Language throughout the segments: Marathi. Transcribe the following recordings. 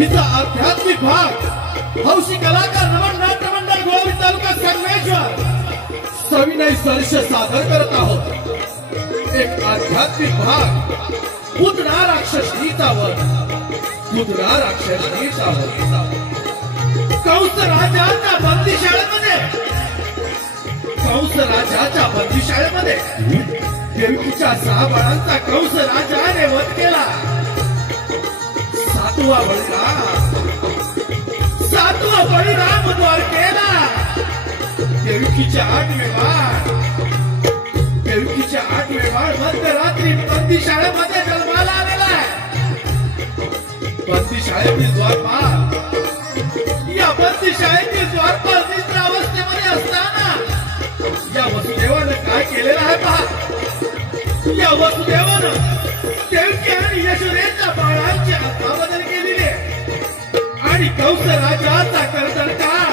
हिचा आध्यात्मिक भाग हौशी कलाकार नमन नाट्य मंडळ गोळी तालुका संगमेश्वर सविनय सर्ष सादर करत आहोत। एक आध्यात्मिक भाग पुतना राक्षसीचा वध, पुतना राक्षसीचा वध। कंस राजाच्या बंदीशाळेमध्ये, कंस राजाच्या बंदीशाळेमध्ये देवकीच्या 6 बाळांचा कंस राजाने वध केला। 7वा बळीराम द्वारकेला देवकीच्या 8वे बाळ मध्यरात्री बंदीशाळेमध्ये जन्माला आलेला आहे। बंदीशाळेतील द्वारपाल, या बंदीशाळेतील द्वारपाल निद्र अवस्थेमध्ये असताना या वसुदेवानं काय केलेलं आहे पहा। या वसुदेवानं देवकी आणि यशोदेच्या बाळांची आत्माबदल केलेली आहे आणि कंस राजाचा कर्दनकाळ,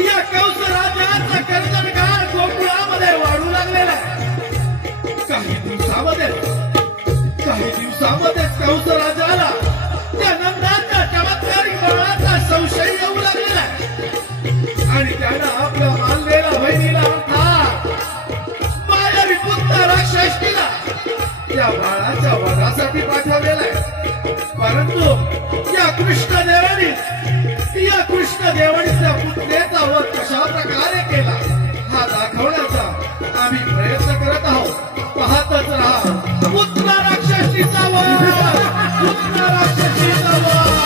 या कंस राजाचा कर्दनकाळ गोकुळामध्ये वाढू लागलेला आहे। काही दिवसामध्ये कंस राजाला त्या नंदाच्या चमत्कारिक बाळाचा संशय येऊ लागलेला आहे आणि त्यानं आपल्या मानलेल्या बहिणीला मायावी पुत्र राक्षसीला त्या बाळाच्या वधासाठी पाठवलेला आहे। परंतु या कृष्णदेवाने त्या पुतळेचा वध कशा प्रकारे केला हा दाखवण्याचा आम्ही प्रयत्न करत आहोत। पाहतच राहा पुतना राक्षसीचा वध, पुतना राक्षसीचा वध।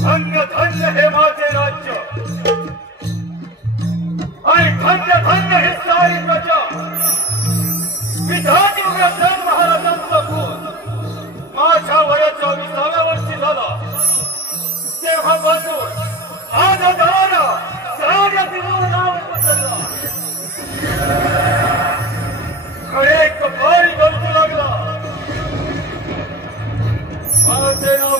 धन्य धन्य हे माझे राज्य आणि धन्य धन्य हे सारी प्रजा। विधानी व्रतन महाराजांचा पूत माझ्या वयाच्या 20व्या वर्षी झाला तेव्हापासून माझा दारा साऱ्या दिवस नाव बदलला। खडे कपारी गरजू लागला। माझे नाव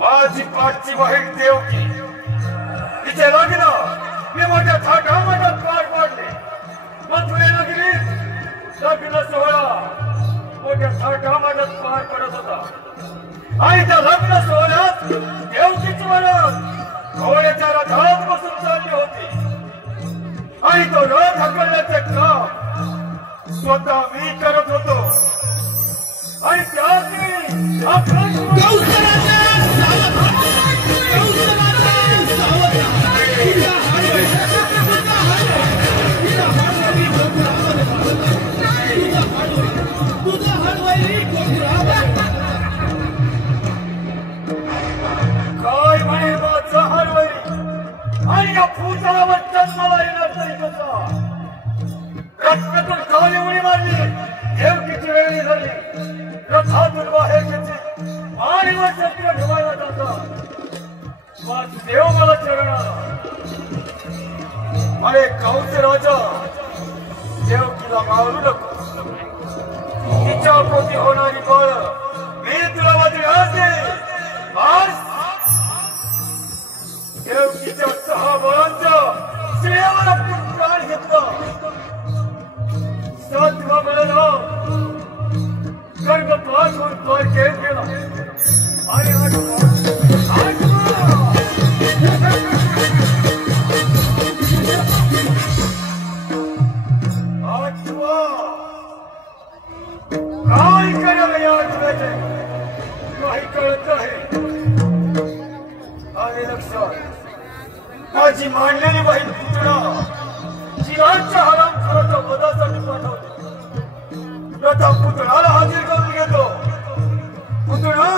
माझी पाठची बहीण देवकी, तिचे लग्न मी मोठ्या थाटामाटात पार पाडले। मथुरेला गेली, लग्न सोहळा मोठ्या थाटामाटात पार पडत होता आणि त्या लग्न सोहळ्यात देवकीची वरात घोड्याच्या रथात बसून चालली होती आणि तो रथ हकलण्याचे काम स्वतः मी करत होतो आणि त्यात मी आपला काय म्हणे माझा हरवरी आणि या भूतलावर जन्माला येणार तरी कसा। रत्नातून खाली उडी मारली, देवकीची वेळी झाली। रथातून बाहेर घेतली आणि वचन ठेवायला जातात। वासुदेव मला चरणार अरे कंस राजा, देवकीला मारू नको। तिच्या पोटी होणारी बाळ मी तुला वाचणार दे। देवकीच्या 6 बाळांचा श्रेयावर आपण प्राण घेतला। 7व्या वेळेला गर्भपात होऊन द्वारकेत गेला आणि 8वा काय करायला या आठवड्याचे काही कळत आहे। आणि लक्षात माझी मांडलेली बहीण पुतळा जिरांच्या हरामखोराच्या वधासाठी पाठवली। प्रथा पुतळाला हाजीर करून घेतो। पुतळा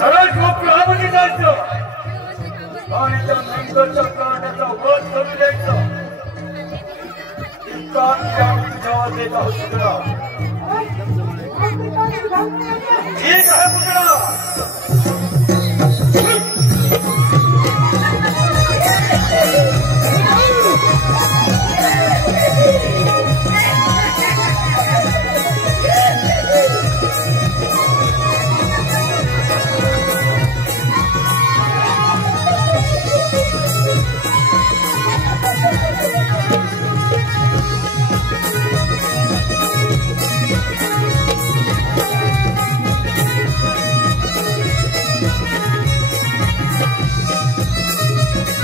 सरळ गोकुळामध्ये जायचं आणि त्या नंदच्या करण्याचा वध करू द्यायचं. इतका तुझ्यावर देत आहोत पुतळा. ठीक आहे पुतळा.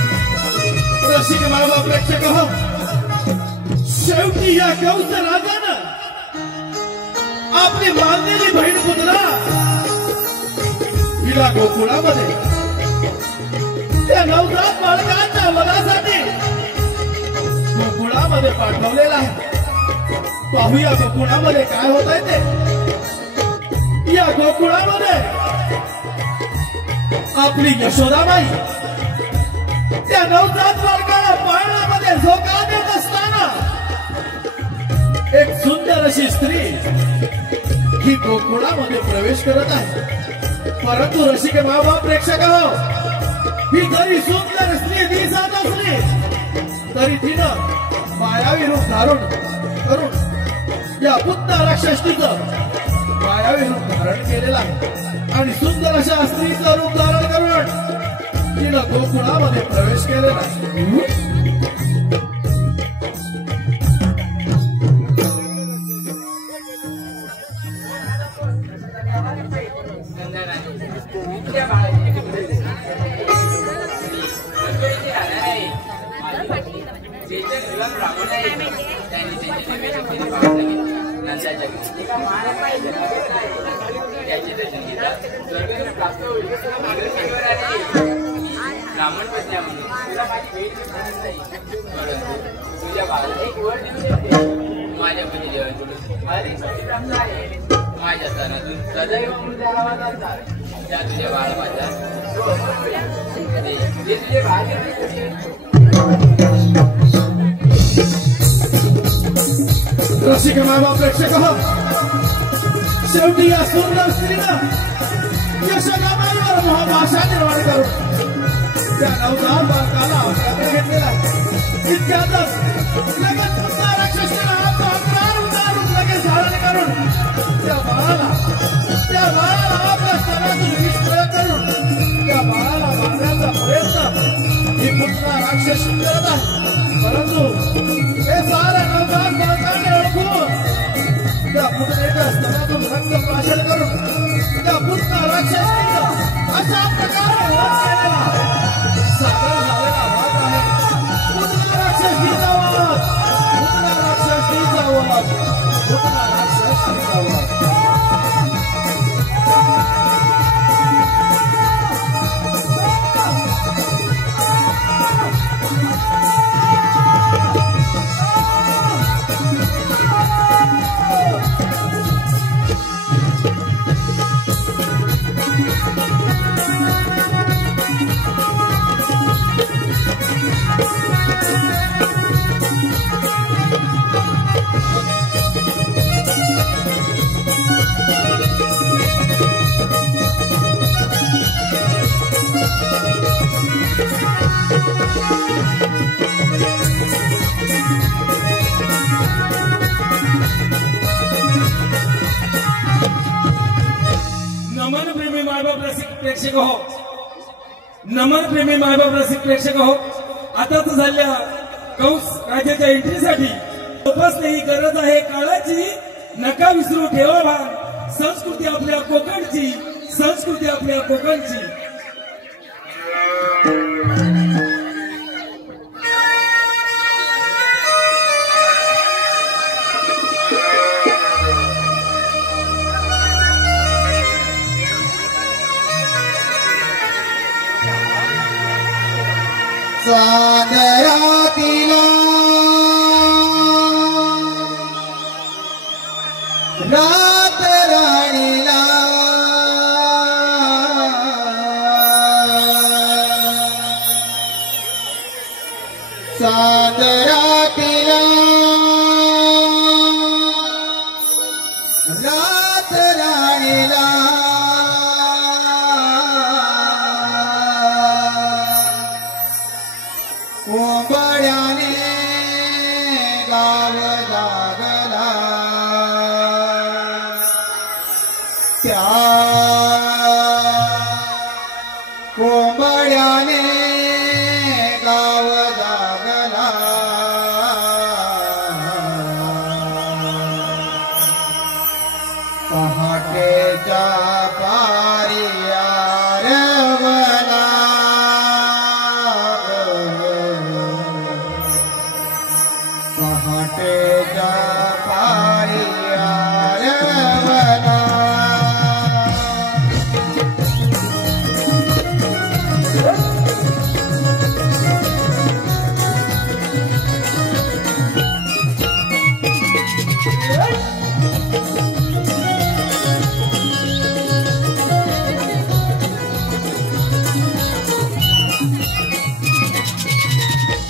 रसिक मानव प्रेक्षक हो, शेवटी या कंस राजानं आपली मानलेली बहीण पुतळा हिला गोकुळामध्ये त्या नवजात बालकांच्या वधासाठी गोकुळामध्ये पाठवलेला आहे. पाहूया गोकुळामध्ये काय होत आहे ते. या गोकुळामध्ये आपली यशोदाबाई त्या नवजात बालकाला पाळण्यामध्ये झोका देत असताना एक सुंदर अशी स्त्री ही गोकुळामध्ये प्रवेश करत आहे. परंतु रसिक माँ-बाप प्रेक्षक हो, ही जरी सुंदर स्त्री दिसत असली तरी तिनं मायावी रूप धारण करून या पुत्र राक्षसीचं मायावी रूप धारण केलेलं आहे आणि सुंदर अशा स्त्रीचं रूप धारण करून तिनं गोकुळामध्ये प्रवेश केलेला आहे. ब्राह्मण पत्या म्हणून तुला माझी भेट नाही, परंतु तुझ्या बाळाला एक वर देऊ देते. माझ्यामध्ये जेवण तुला माझी संधी प्राप्त आहे. माझ्या सणातून सदैव अमृत आवाज असतात. त्या तुझ्या बाळा माझा ते तुझे भाग्य रसिक माँ-बाप प्रेक्षक हो, शेवटी या सुंदर स्त्रीनं यशोदाबाईवर मोहभाषा निर्माण करून त्या नवजात बालकाला आपल्याकडे घेतलेला आहे. इतक्यातच लगेच पुन्हा राक्षसीला अंगावर उतारून लगेच धारण करून त्या बाळाला आपल्या स्तनातून विस्तार करून त्या बाळाला मारण्याचा प्रयत्न ही पुन्हा राक्षसी करत आहे. परंतु हे सारे नवजात बालकाने ओळखून त्या पुतळेच्या स्तनातून रक्त प्राशन करून त्या पुन्हा राक्षसीचा अशा प्रकारे वध केलेला सादर झालेला भाग आहे. पुन्हा राक्षसीचा वध, पुन्हा राक्षसीचा वध, पुन्हा राक्षसीचा वध. नमन प्रेमी मायबाप रसिक प्रेक्षक हो, नमन प्रेमी मायबाप रसिक प्रेक्षक हो, आताच झालेल्या कंस राजाच्या एंट्रीसाठी जोपासणे ही गरज आहे काळाची. नका विसरू ठेवा भान, संस्कृती आपल्या कोकणची, संस्कृती आपल्या कोकणची. सागरातीला रात राणीला चांदरातीला रात राणीला कोंबड्याने गाव जागला त्या कोंबड्याने गाव जागला पहाटेच्या पारी आरवला पहाटेच्या पारी आरवला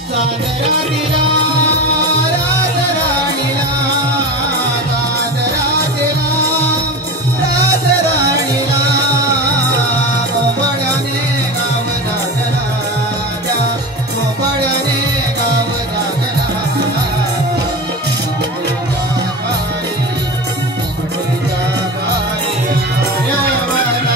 चांदरातीला राजराणीला चांदरातीला राजराणीला कोंबड्याने गाव जागला त्या कोंबड्याने गाव जागला पहाटेच्या पारी आरवला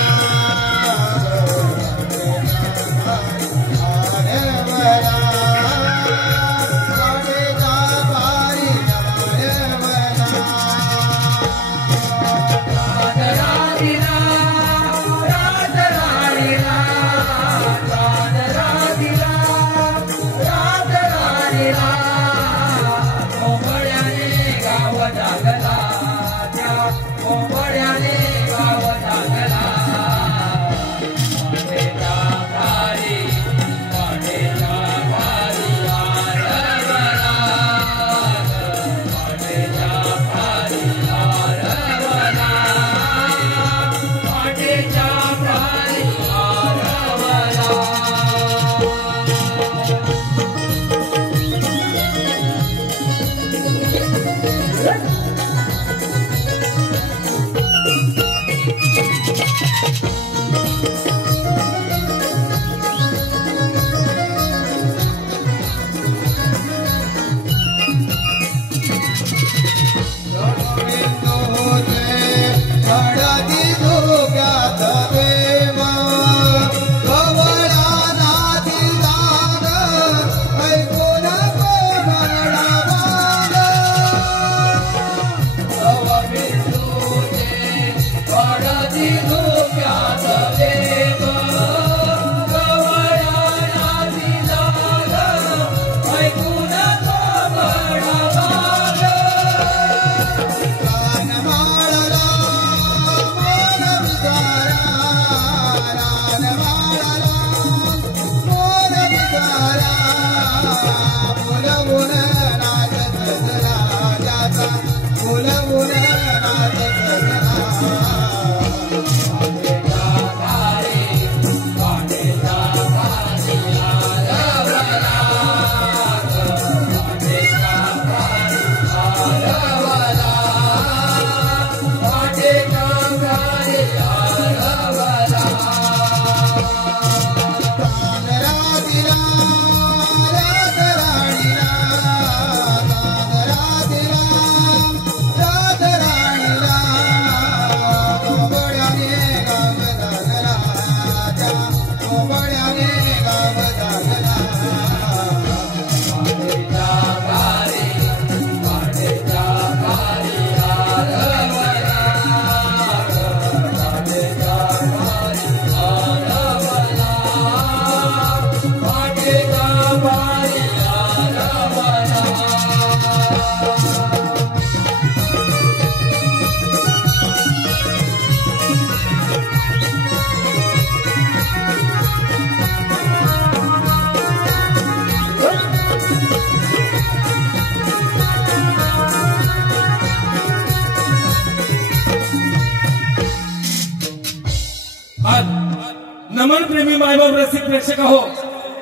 नमन प्रेमी मायबाप रसिक प्रेक्षक हो,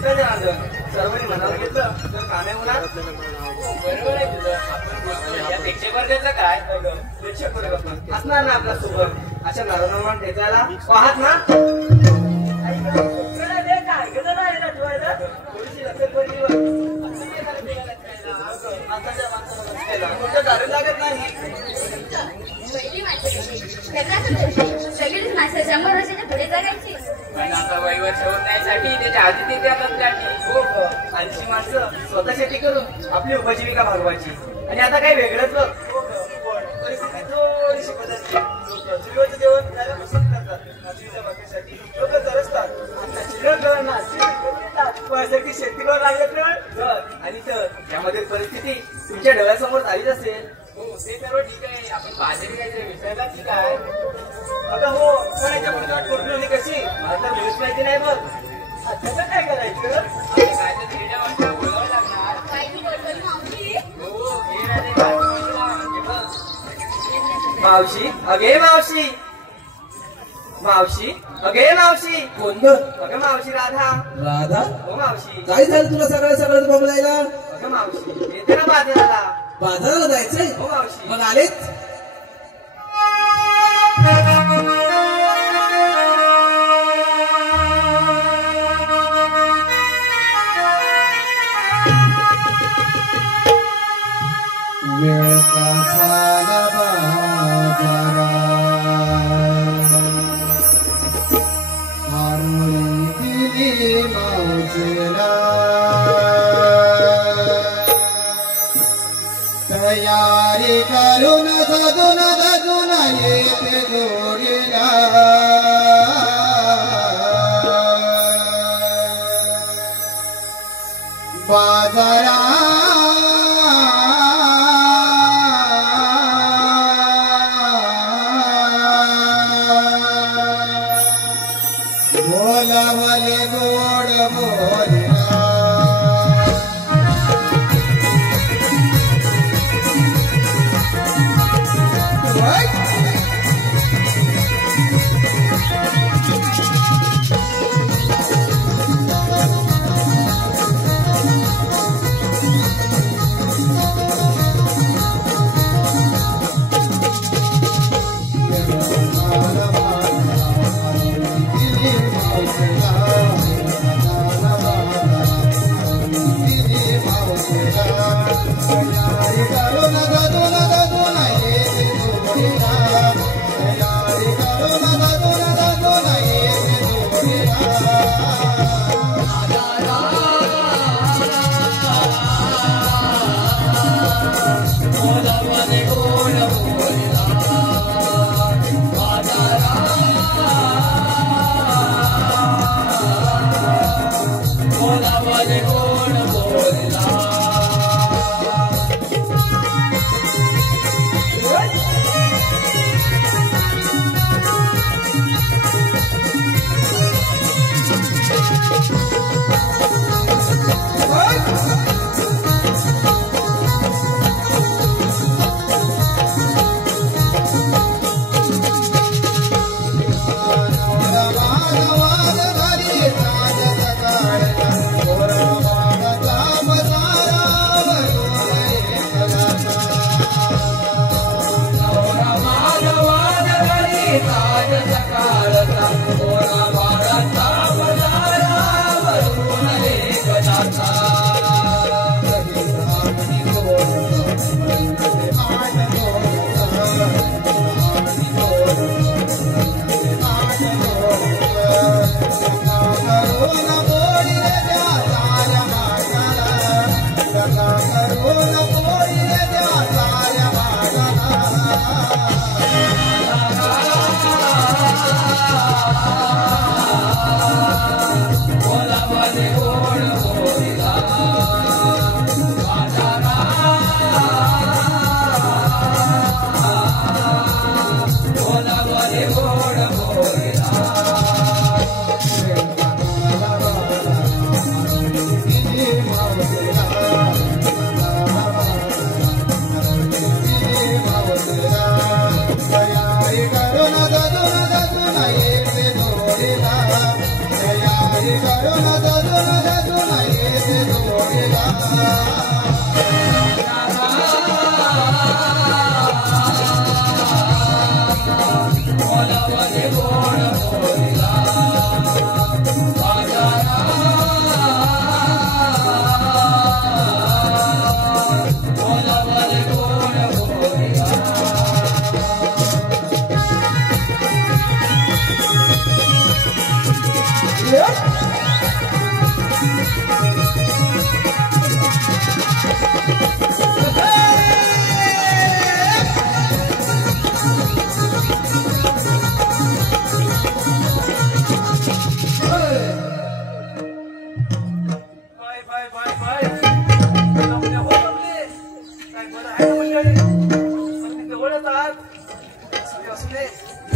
कुठलं रांधण सर्वांनी मनावर घेतलं तर कामे होणार. बरोबर आहे तुझं. आपण बोलतो या प्रेक्षक वर्गाचं काय प्रेक्षक वर्ग असणार ना आपला सोबत अशा नारोनामान ठेचायला पाहत ना. थोडीशी लक्षात लागत नाही. सगळीच माणसं 100 वर्षाच्या पुढे जगायची. पण आता वयवर ठेवण्यासाठी त्याच्या आधी ते त्यातच गाठी. हो आणखी माणसं स्वतः शेती करून आपली उपजीविका भागवायची. आणि आता काही वेगळंच बघ. परिस्थिती थोडीशी बदलली. लोक चुलीवरचं जेवण खायला पसंत करतात. नोकरीच्या बाकीसाठी लोक तरसतात. आता चिरंजीवांना त्यासाठी शेतीवर लागत घर आणि तर यामध्ये परिस्थिती तुमच्या डोळ्यासमोर आलीच असेल. हो ते सर्व ठीक आहे. आपण बाजारी जायचं विसरला की काय. आता हो पण याच्या पुढे वाट पोहोचली कशी मला तर वेळच माहिती नाही बघ. आता काय करायचं. आता काय तर खेड्या वाजता बोलावं लागणार. काय तू बोलतोय मावशी? हो खेळ आणि म्हणजे बघ. मावशी अगे मावशी मावशी अगे मावशी. कोण ग? अगं मावशी राधा. राधा? हो मावशी. काय झालं तुला सगळं बघायला? अगं मावशी येते ना बाजाराला. बाजाराला जायचंय? हो मावशी. मग आलेच? वेळ कासाला बाजारा हारून दिली मावशीला तयारी करून सजून येते जोडीला बाजारा बोलावले गोड बोलिया करुणा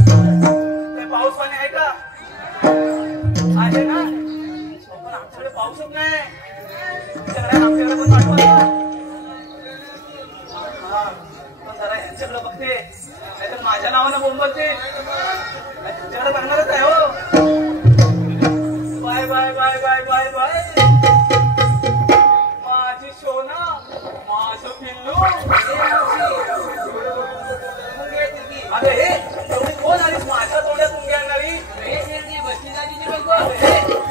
पाऊस पाणी आहे का? आहे ना? पण आमच्याकडे पाऊसच नाही. आमच्याकडे पण पाठवा ना. पण जरा यांच्याकडे बघते, नाहीतर माझ्या नावानं बोंबलते. तुमच्याकडे बघणारच आहे हो. Bye bye bye bye bye bye. माझी सोना, माझं पिल्लू. अरे हे एवढी कोण आलीस माझ्या तोंडात मुंगी आणणारी?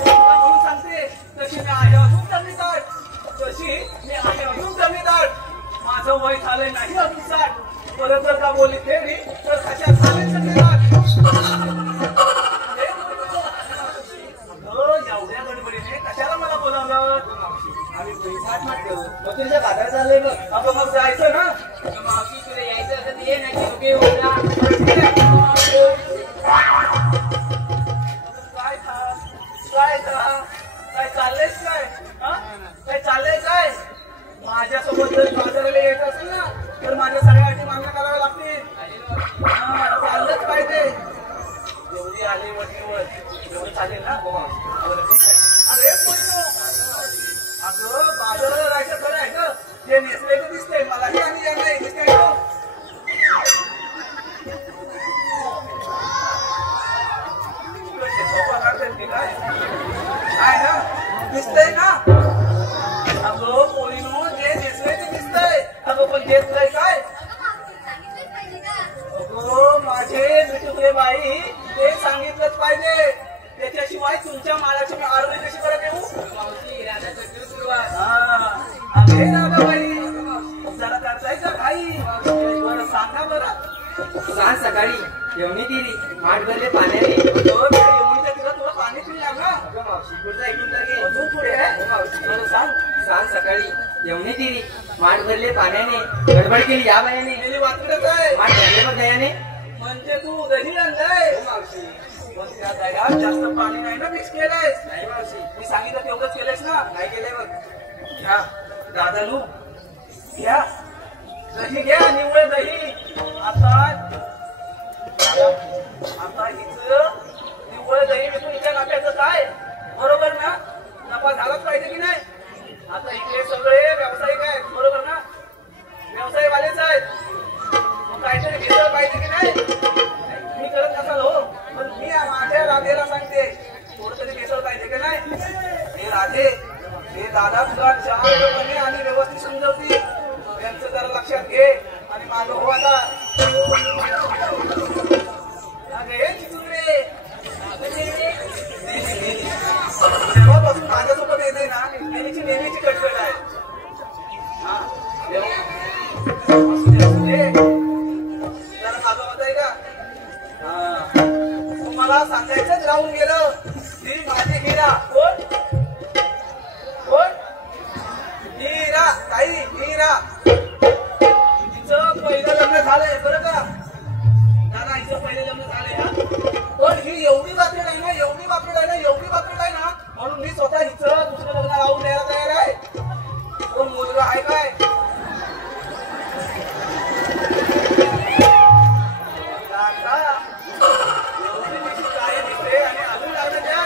म्हणून सांगते तशी मी आहे अजून कमी ताट. तशी मी आहे अजून कमी ताट. माझं वय झालंय नाही अजून 60. परत जर का बोलली फेरी तर कशात झाले सगळे ताट. एवढ्या गडबडीने कशाला मला बोलावलं? आम्ही पैसाच मागतो. मग तुझ्या गाड्या चाललंय बघ. अगं मग जायचं ना. मावशी तुला यायचं असं ते ये नाही की उभे होता. काय चाललंयस काय? काय चाललंय काय? माझ्यासोबत जर बाजाराला यायचं असेल ना तर माझ्या सगळ्या अटी मागण्या कराव्या लागतील. चाललंच पाहिजे. एवढी आली वटीवर एवढं चालेल ना? अरे अगं बाजाराला राहायचं खरं आहे ग. जे नेसलेलं दिसतंय मलाही आणि यांना दिसतंय ना. काय ना दिसतंय ना? अगं पोरीनो जे दिसलंय ते दिसतंय. अगं पण घेतलंय काय? अगं माझे मिठुरे बाई ते सांगितलंच पाहिजे. त्याच्याशिवाय तुमच्या मालाची मी आरोग्य कशी करत येऊ? अरे राधाबाई जरा करतायचं काही बरं सांगा बरं. सांग सकाळी येवणी दिली माठ भरले पाण्याने. येवणीच्या तिला तुला पाणी पिणार ना? पुढचा ऐकून तर घे. अजून पुढे आहे बरं सांग. सांग सकाळी येवणी दिली माठ भरले पाण्याने. गडबड केली या बायाने. गेली वाचडच आहे. माठ भरले मग दयाने. म्हणजे तू दही आणलाय? पण त्या दह्यात जास्त पाणी नाही ना मिक्स केलंयस? नाही मावशी. मी सांगितलं तेवढंच केलंयस ना? नाही केलंय बघ. घ्या दादालू घ्या दही घ्या निवळ दही. आता हिच निवळ दही मी तुमच्या नफ्याचं काय? बरोबर ना? नफा झालाच पाहिजे की नाही? आता इकडे सगळे व्यावसायिक आहेत बरोबर ना? व्यवसायवालेच आहेत. काहीतरी भेसळ पाहिजे की नाही? मी करत नसाल हो पण मी माझ्या राधेला सांगते थोडं तरी भेसळ पाहिजे की नाही? हे राधे हे दादा तुला शांतपणे आणि व्यवस्थित समजवतील. त्यांचं जरा लक्षात घे आणि माझं हो आता. तेव्हापासून माझ्यासोबत येते ना नेहमीची कटकट आहे. जरा माझं मत आहे का? मला सांगायचंच राहून गेलं. ती माझी हिरा. कोण? हिरा ताई हिरा. तिचं पहिलं लग्न झालंय बरं का? दादा हिचं पहिलं लग्न झालंय हा. पण ही एवढी बातमी आहे ना म्हणून मी स्वतः हिचं दुसरं लग्न लावून द्यायला तयार आहे. तो मुलगा आहे काय? एवढी काय दिसते आणि अजून लागलं द्या.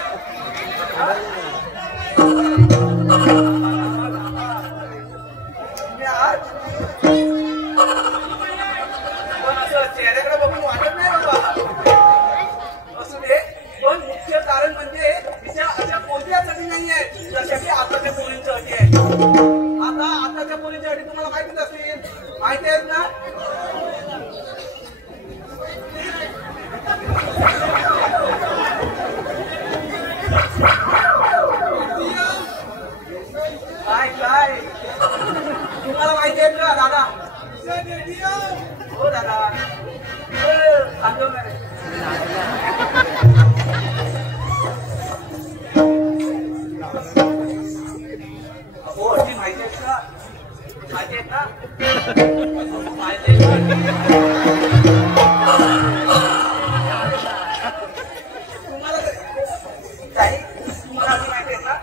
ताई तुम्हाला अजून माहिती आहे ना?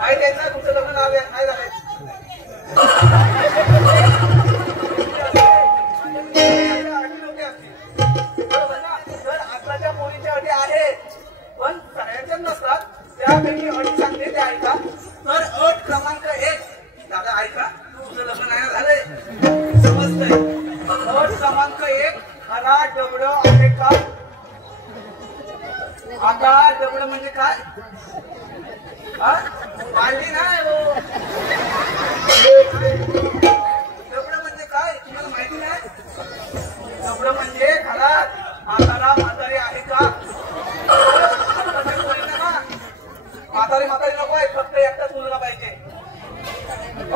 माहिती आहे ना तुमचं लग्न नाव नाही झालंय. बरोबर ना? तर आताच्या मुलीच्या अटी आहेत पण सगळ्यांच्याच नसतात. त्यापैकी अट सांगते ते ऐका. तर अट क्रमांक 1 दादा ऐका तुझं लग्न नाही झालंय समजतंय. अट क्रमांक 1 खरा डबड आहे का? आता डबड म्हणजे काय? वाढली नाही हो. डबड म्हणजे काय तुम्हाला माहिती नाही? डबड म्हणजे खरा म्हातारा म्हातारी आहे का? म्हातारी नको आहे फक्त एकटाच मुलगा पाहिजे.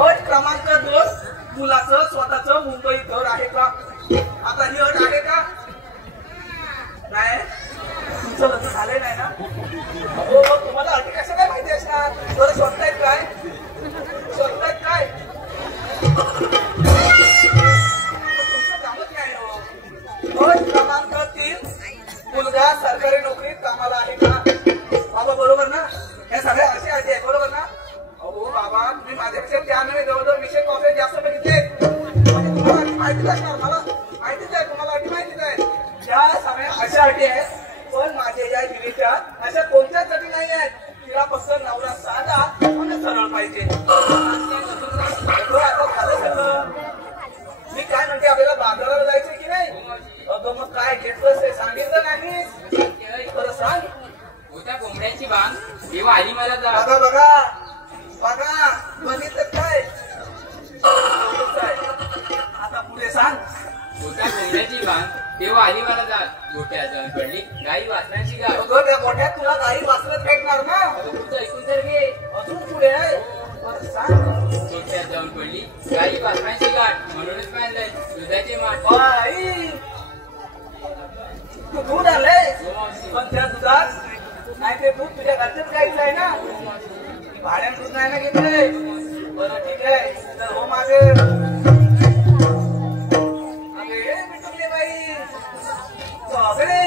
अट क्रमांक 2 मुलाचं स्वतःचं मुंबई घर आहे का? आता ही अट आहे का? नाही तुमचं लग्न झालंय नाही ना? हो तुम्हाला अटी कसं काय माहिती असणार? बरं स्वतः काय स्वतः काय तुमचं कामच नाही हो. अट क्रमांक 3 मुलगा सरकारी नोकरीत कामाला आहे का? बाबा बरोबर ना? हे सगळे असे अटी आहे बरोबर ना? अहो बाबा तुम्ही माझ्यापेक्षा त्याने जवळजवळ 20 कॉफी जास्त बघितले. तुम्हाला माहितीच असणार. मला माहितीच आहे तुम्हाला अटी माहितीच आहे. त्या सगळ्या अशा अटी आहेत पण माझ्या या दिलीच्या अशा कोणत्याच अटी नाही आहेत. तिला फक्त नवरा साधा आणि सरळ पाहिजे. आता झालं सगळं. मी काय म्हणते आपल्याला बाजाराला जायचं की नाही? अगं मग काय घेतलंस ते सांगितलं नाही. खरं सांग. होत्या कोंबड्याची बांग ही वाली मला बघा बघा बघा बघितलं काय? आता पुढे सांग. होत्या कोंबड्याची बांग तेव्हा आली मला गोट्या जाऊन पडली गाई वासनाची गाव. अगं त्या गोठ्यात तुला गाई वाचलत भेटणार ना? तुझं ऐकून तर घे. अजून पुढे आहे सांग. गोट्यात जाऊन पडली गाई वासनाची गाठ म्हणूनच बांधलंय दुधाचे माठ. बाई तू दूध आलंय पण त्या दुधात नाही ते दूध तुझ्या घरच्याच गाईचं आहे ना? भाड्यानं दूध नाही ना घेतलंय. बरं ठीक आहे तर हो मागे बाई सगळे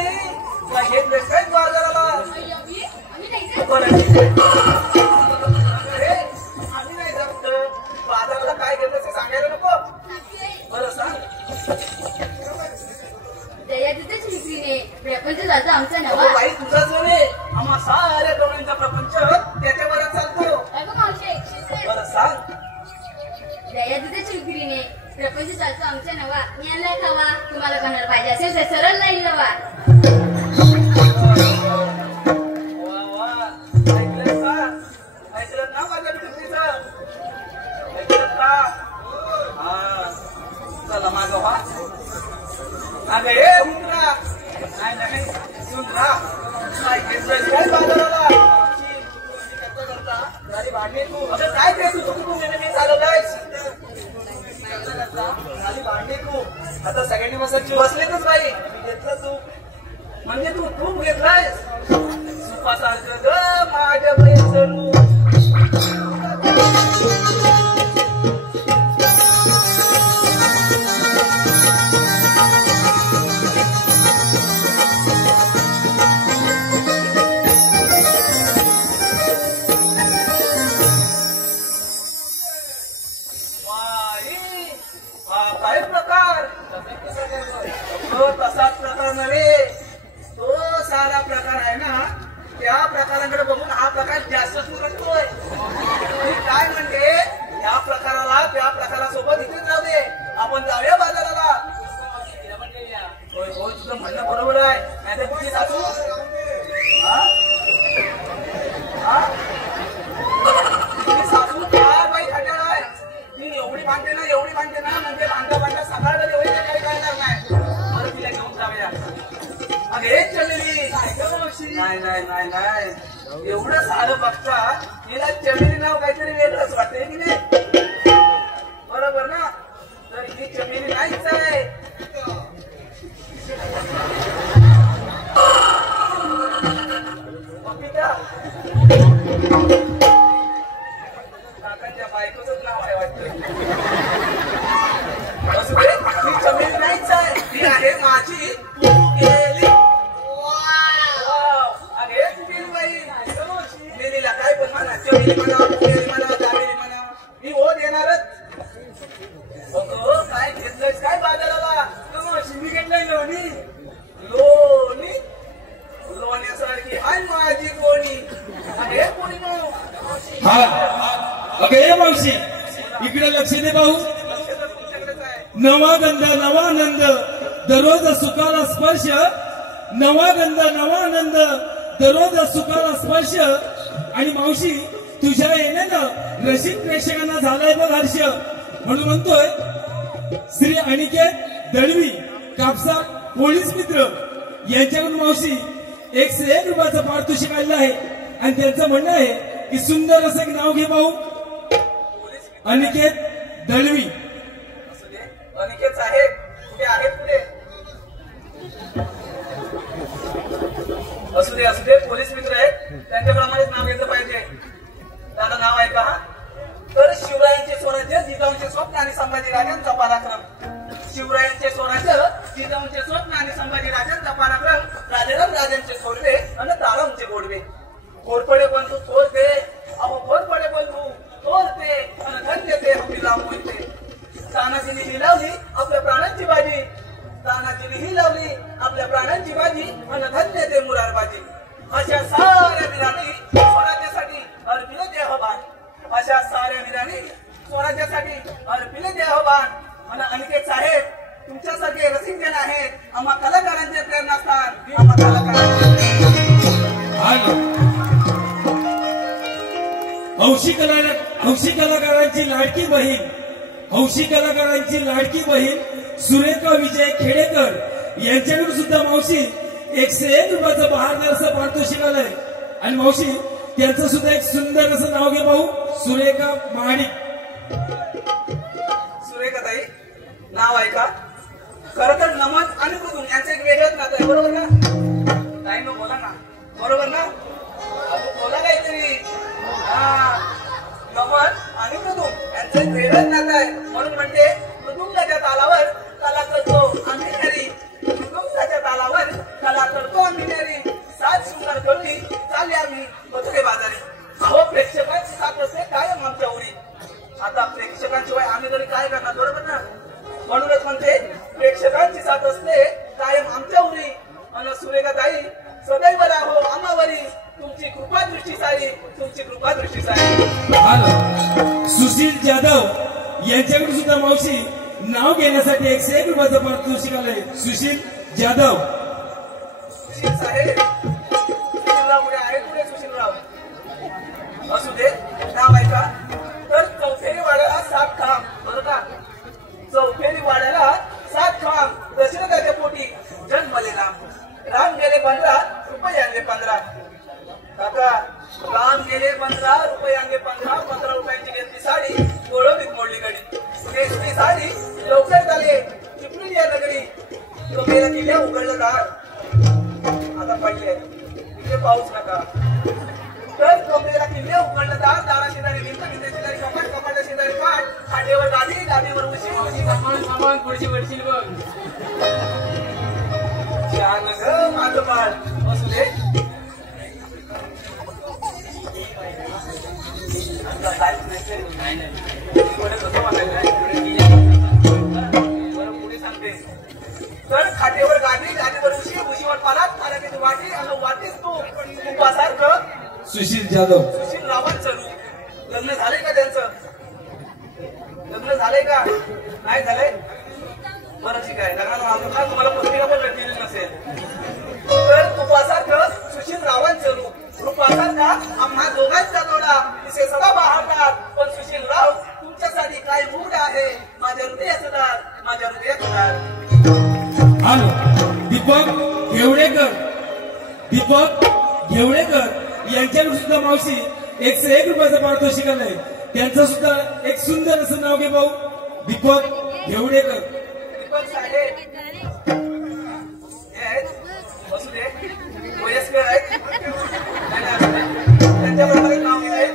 घेतलेस काय बाजाराला? बरं ठीक आहे आम्ही नाही जमत. बाजाराला काय घेतलं ते सांगायला नको. बरं सांग. दयादित्याच्या विक्रीने प्रपंच जातो आमचा नवा. बाई तुझा जो आहे आम्हा साऱ्या डोळ्यांचा प्रपंच त्याच्यावरच चालतो. बरं सांग. दयादित्याच्या विक्रीने प्रपंच चालतो आमच्या नवा. याला खावा तुम्हाला कोणाला पाहिजे असेल तर सरळ लाईन लावा. ऐकलं का? ऐकलं ना माझ्या बिडुकीचं? ऐकलं का? हा चला मागं व्हा. अगं हे उंदरा नाही सुंदरा काय घेतलंय काय बाजाराला? गाडी भांडणी तू आता काय ते तू मी चालवलायस गाडी भांडणी तू. आता सगळ्यांनी मसाची बसलेतच बाई घेतलं तू म्हणजे तू तूप घेतलायस सुपासारखं ग माझ्या पैसरू. काय प्रकार? तसाच प्रकार नव्हे. तो सारा प्रकार आहे ना त्या प्रकाराकडे बघून हा प्रकार जास्तच उलटतोय. काय म्हणते या प्रकाराला त्या प्रकारासोबत इथेच जाऊ दे आपण जाऊया बाजाराला. हो तुझं म्हणणं बरोबर आहे. नाही तर तुझी सासू तुझी सासू काय बाई खड्याळ आहे. ती एवढी भांडते ना म्हणजे भांडा सकाळ कधी होईल काही कळणार नाही. बरं तिला घेऊन जाऊया. अगं हेच चमेली नाही एवढं सारं बघता तिला चमेली नाव काहीतरी वेगळंच वाटतंय की नाही? बरोबर ना? तर ही चमेली नाहीच आहे. काकांच्या बायकोच नाव आहे वाटतं. ही चमेली नाहीच आहे. ती आहे माझी तू गेली. अरे बाई चमेली म्हणा, पुमेली म्हणा, जावेली म्हणा, मी हो देणारच. अगं काय घेतलंयस काय बाजाराला? शिवी घेतलंय लोणी. लोणी लोण्यासारखी हाय माझी कोणी. अरे कोणी नो हा अगं ये मावशी इकडे लक्ष दे भाऊ. तुमच्याकडेच आहे. नवा गंध नवा आनंद दररोज सुखाला स्पर्श. नवा गंध नवा आनंद दररोज सुखाला स्पर्श. आणि मावशी तुझ्या येण्यानं रसिक प्रेक्षकांना झालाय बघ हर्ष. म्हणून म्हणतोय श्री अनिकेत दळवी कापसा पोलीस मित्र यांच्याकडून मावशी 101 रुपयाचं पारितोषिक आलेलं आहे. आणि त्यांचं म्हणणं आहे की सुंदर असं एक नाव घे भाऊ. अनिकेत दळवी. असू दे. अनिकेत साहेब कुठे आहेत पुढे? असू दे असू दे. पोलीस मित्र आहेत त्यांच्याप्रमाणेच नाव घेतलं पाहिजे. दादा नाव आहे का? तर शिवरायांचे स्वराज्य जिजाऊंचे स्वप्न आणि संभाजी राजांचा पराक्रम. शिवरायांचे स्वराज्य जिजाऊंचे स्वप्न आणि संभाजी राजांचा पराक्रम. राजाराम राजांचे थोरवे आणि तारांचे गोडवे. घोरपडे बंधू थोरते अहो घोरपडे बंधू थोरते आणि धन्य ते हमीला मोडते. तानाजीने ही लावली आपल्या प्राणांची बाजी. तानाजीने ही लावली आपल्या प्राणांची बाजी आणि धन्य ते मुरारबाजी. अशा साऱ्या वीरांनी स्वराज्यासाठी अर्पिले देहभान. अशा साऱ्या वीरांनी स्वराज्यासाठी अर्पिले देहभान. आणि अनिकेत साहेब तुमच्यासारखे रसिक जण आहेत. आम्हा कलाकारांचे प्रेरणास्थान. आम्हा कलाकारांचे हौशी कलाकारांची लाडकी बहीण. हौशी कलाकारांची लाडकी बहीण सुरेखा विजय खेडेकर यांच्याकडून सुद्धा मावशी 101 रुपयाचं बहारदारचं पारितोषिक आलंय. आणि मावशी त्यांचं सुद्धा एक सुंदर असं नाव घे भाऊ. सुरेखा महाडिक. सुरेखा ताई नाव आहे का? खरं तर नमन आणि मृदून यांचं एक वेगळंच नातं आहे. बरोबर ना ताई? नो बोला ना. बरोबर ना? बोला काहीतरी. हा नमन आणि मृदून यांचं एक वेगळंच नातं आहे. म्हणून म्हणजे मृदुंगाच्या तालावर कला करतो आम्ही न्यारी. मृदुंगाच्या तालावर कला करतो आम्ही न्यारी. सात सुंदर कवडी चालले आम्ही मथुरे बाजारी. अहो प्रेक्षकांची साथ असते कायम आमच्या उरी. आता प्रेक्षकांशिवाय आम्ही तरी काय करणार? बरोबर ना? म्हणूनच म्हणते प्रेक्षकांची साथ असते कायम आमच्या उरी. आणि सुरेखा ताई सदैव राहो आम्हावरी. तुमची कृपा दृष्टी सारी. तुमची कृपा दृष्टी सारी. सुशील जाधव यांच्याकडून सुद्धा मावशी नाव घेण्यासाठी 101 रुपयाचं पारितोषिक आलंय. सुशील जाधव. सुशील साहेब सुशीलराव पुढे आहे. पुढे सुशीलराव. असू दे. नाव आहे का? तर चौफेरी वाड्याला 7 खांब. बरं का? चौफेरी वाड्याला 7 खांब. दशरथाच्या पोटी जन्मले राम. राम गेले 15 रुपये आणले 15. काका राम गेले 15 रुपये आणले 15. 15 रुपयांची घेतली साडी. गोळवीत मोडली गडी. घेतली साडी लवकर झाले चिपळूण या नगरी. तो गेला किल्ल्या उघडलं दार. आता पडले तिथे पाऊस नका. तर कोंबडीला किल्ले उघडलं दार. दारा शेजारी भिंत भिंत शेजारी कपाट कपाट शेजारी काठ. खाटेवर गादी गादीवर उशी उशी सामान पुढची वडशील बघ. छान ग माझं बाळ. असू दे. पुढे सांगते. तर खाटेवर गादी गादीवर उशी उशीवर पालात पालाची वाटी आणि वाटीत तू तुपासारखं. सुशील जाधव. सुशील रावांचं रूप. लग्न झालंय का त्यांचं? लग्न झालंय का? नाही झालंय? बरं ठीक आहे. लग्नाला तुम्हाला पत्रिका पण भेटलेली नसेल. तर तुपासारखं सुशील रावांचं रूप. रूपासारखा आम्हा दोघांचा जोडा तिथे सदा बहारतात. पण सुशील राव तुमच्यासाठी काय मूड आहे? माझ्या हृदयाचं दार. माझ्या हृदयाचं दार. हॅलो दीपक घेवडेकर. दीपक घेवडेकर यांच्याकडून सुद्धा मावशी 101 रुपयाचं पारितोषिक आलंय. त्यांचं सुद्धा एक सुंदर असं नाव घे भाऊ. दीपक घेवडेकर. दीपक साहेब हे आहेत. असू दे. वयस्कर आहेत. त्यांच्याप्रमाणे नाव आहे.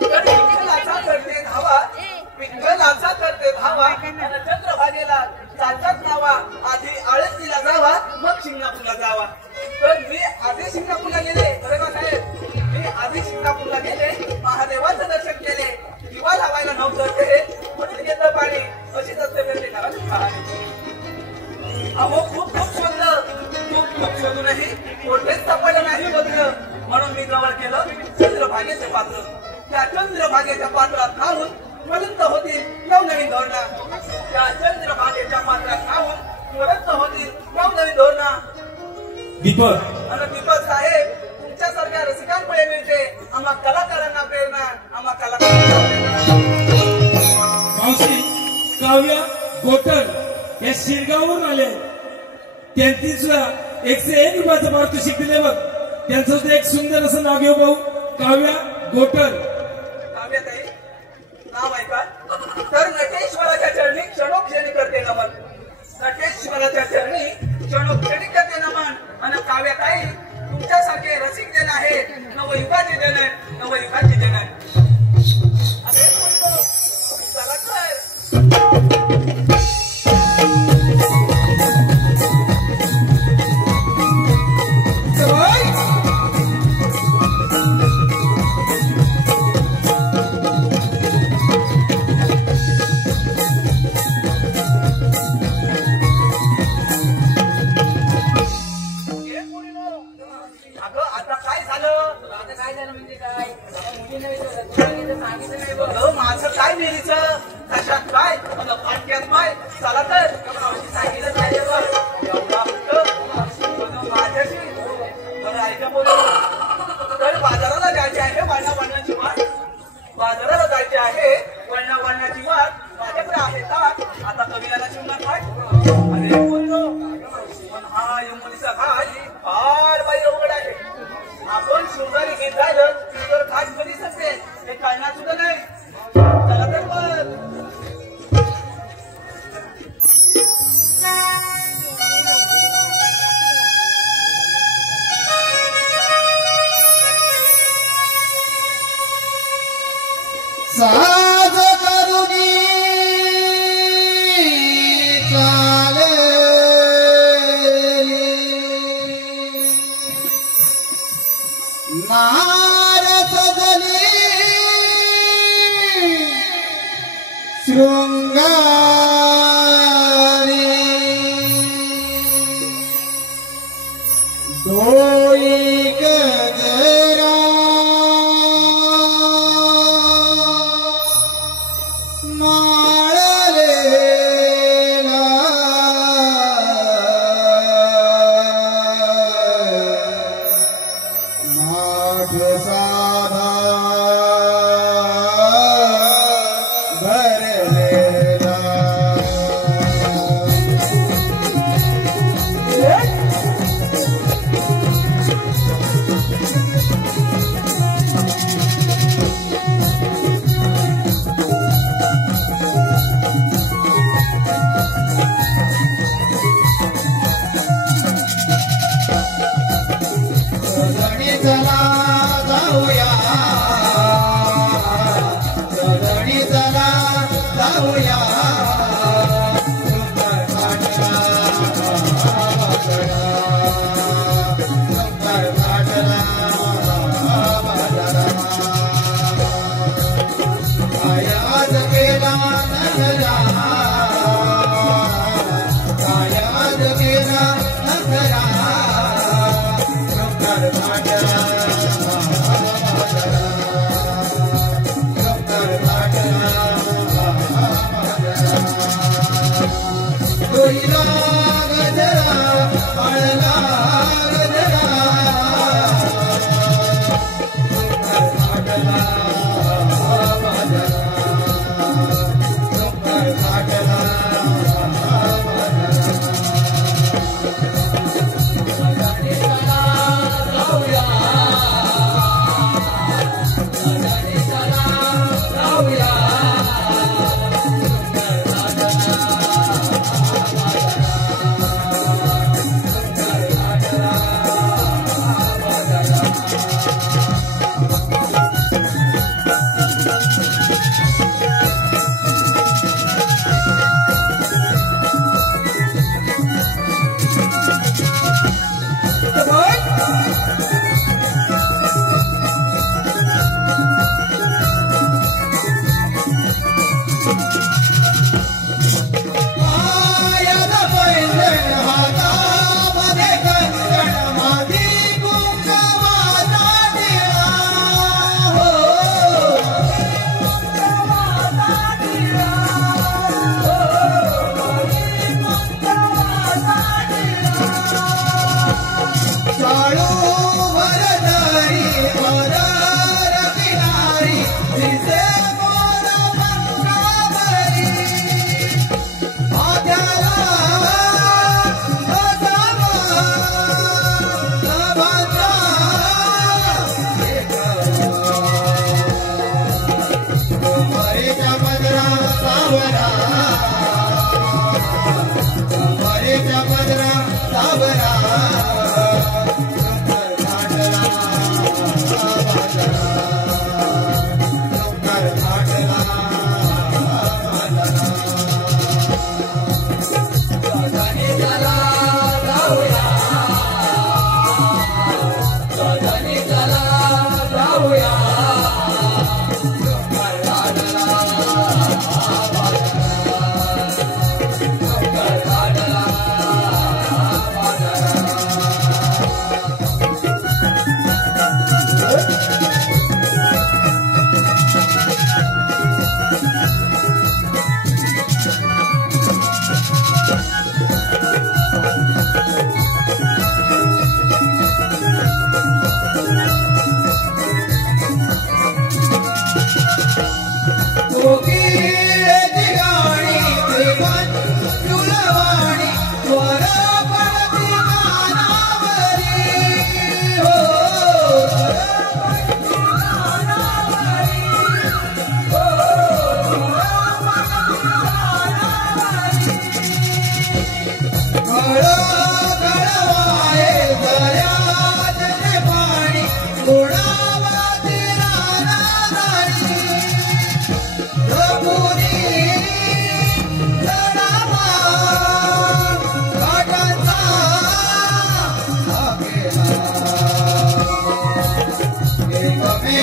तर विठ्ठलाचा करते धावा. विठ्ठलाचा करते धावा. आणि चंद्रभागेला चालतात नावा. आधी आळंदीला जावा मग शिंगणापूरला जावा. तर मी आधी शिंगणापूरला गेले. बरं का साहेब? मी आधी शिंगणापूरला गेले चंद्रभागेचे पात्र त्या चंद्रभागेच्या पात्रात राहून ज्वलंत होतील नवनवीन धोरणा त्या चंद्रभागेच्या पात्रात राहून ज्वलंत होतील नवनवीन धोरणा दीपक आणि दीपक साहेब तुमच्यासारख्या रसिकांमुळे मिळते आम्हा कलाकारांना प्रेरणा आम्हा कलाकारांना प्रेरणा मावशी काव्या गोटर हे शिरगाववरून आले त्यांनी सुद्धा 101 रुपयाचं पारितोषिक दिले बघ त्यांचं सुद्धा एक सुंदर असं नाव घेऊ भाऊ काव्या गोटर काव्याताई नाव ऐका तर नटेश्वराच्या चरणी क्षणोक्षणी करते नमन नटेश्वराच्या चरणी क्षणोक्षणी करते नमन आणि काव्याताई तुमच्यासारखे रसिक जन आहेत नवयुगाचे जनन नवयुगाचे जनन अरे चला तर माझं काय मेरीचं कशात काय फाटक्यात काय चला तर सांगितलं माझ्याशी बरं ऐका बोलू तर बाजाराला जायचे आहे वळणावळणाची वाट बाजाराला जायचे आहे वळणावळणाची वाट माझ्याकडे आहे का आता कवियाला शिवणार पाठ अरे बोललो पण हा यमुनीचा घाट फार बाई अवघड आहे आपण सुंदरी गीत गायलं तर घाट कधी सकते हे कळणार सुद्धा नाही चला तर मग साज करुणी चाले नारद जली शृंगारी डोई गजरा चला जाऊया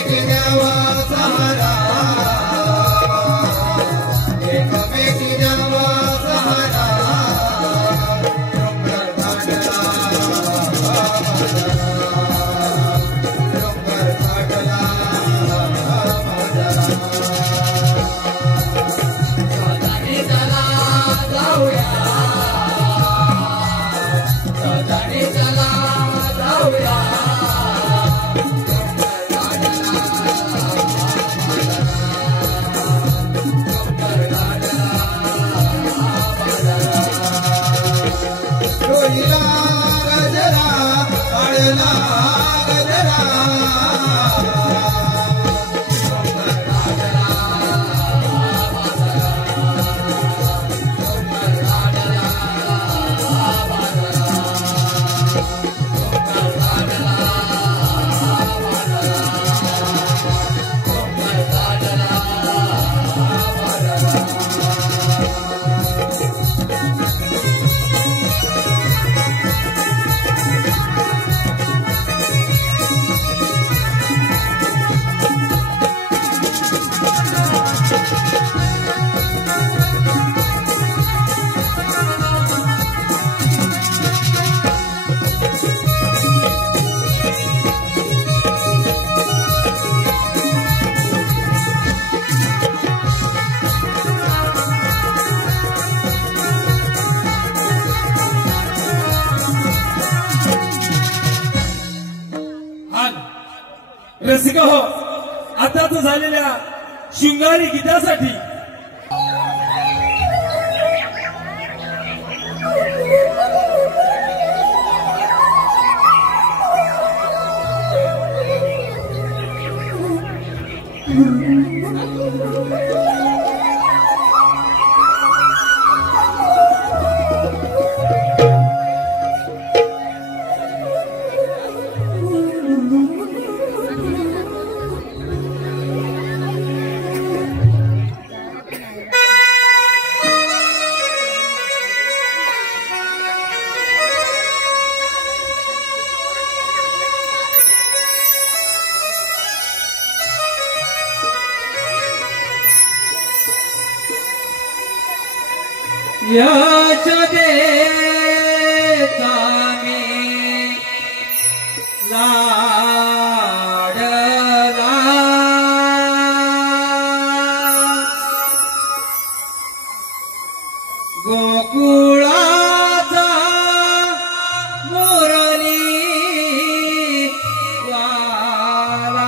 एकमेकी द्यावा सहारा एकमेकी द्यावा सहारा रसिक हो आताच झालेल्या शृंगारी गीतासाठी यश देता मी लाडला गोकुळाचा मुरली वाला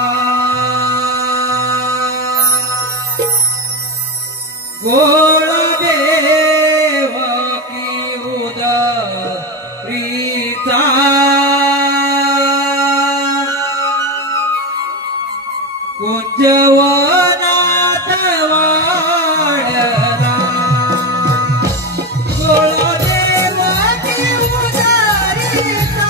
कुंजवनात वाढला गोळदेवकी उदारीचा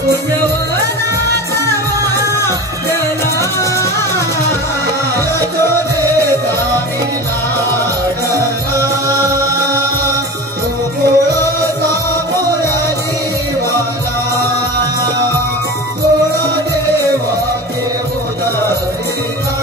कुंजवनात वाढला यशोदेचा मी लाडला गोकुळचा मुरलीवाला गोळदेवकी उदारीचा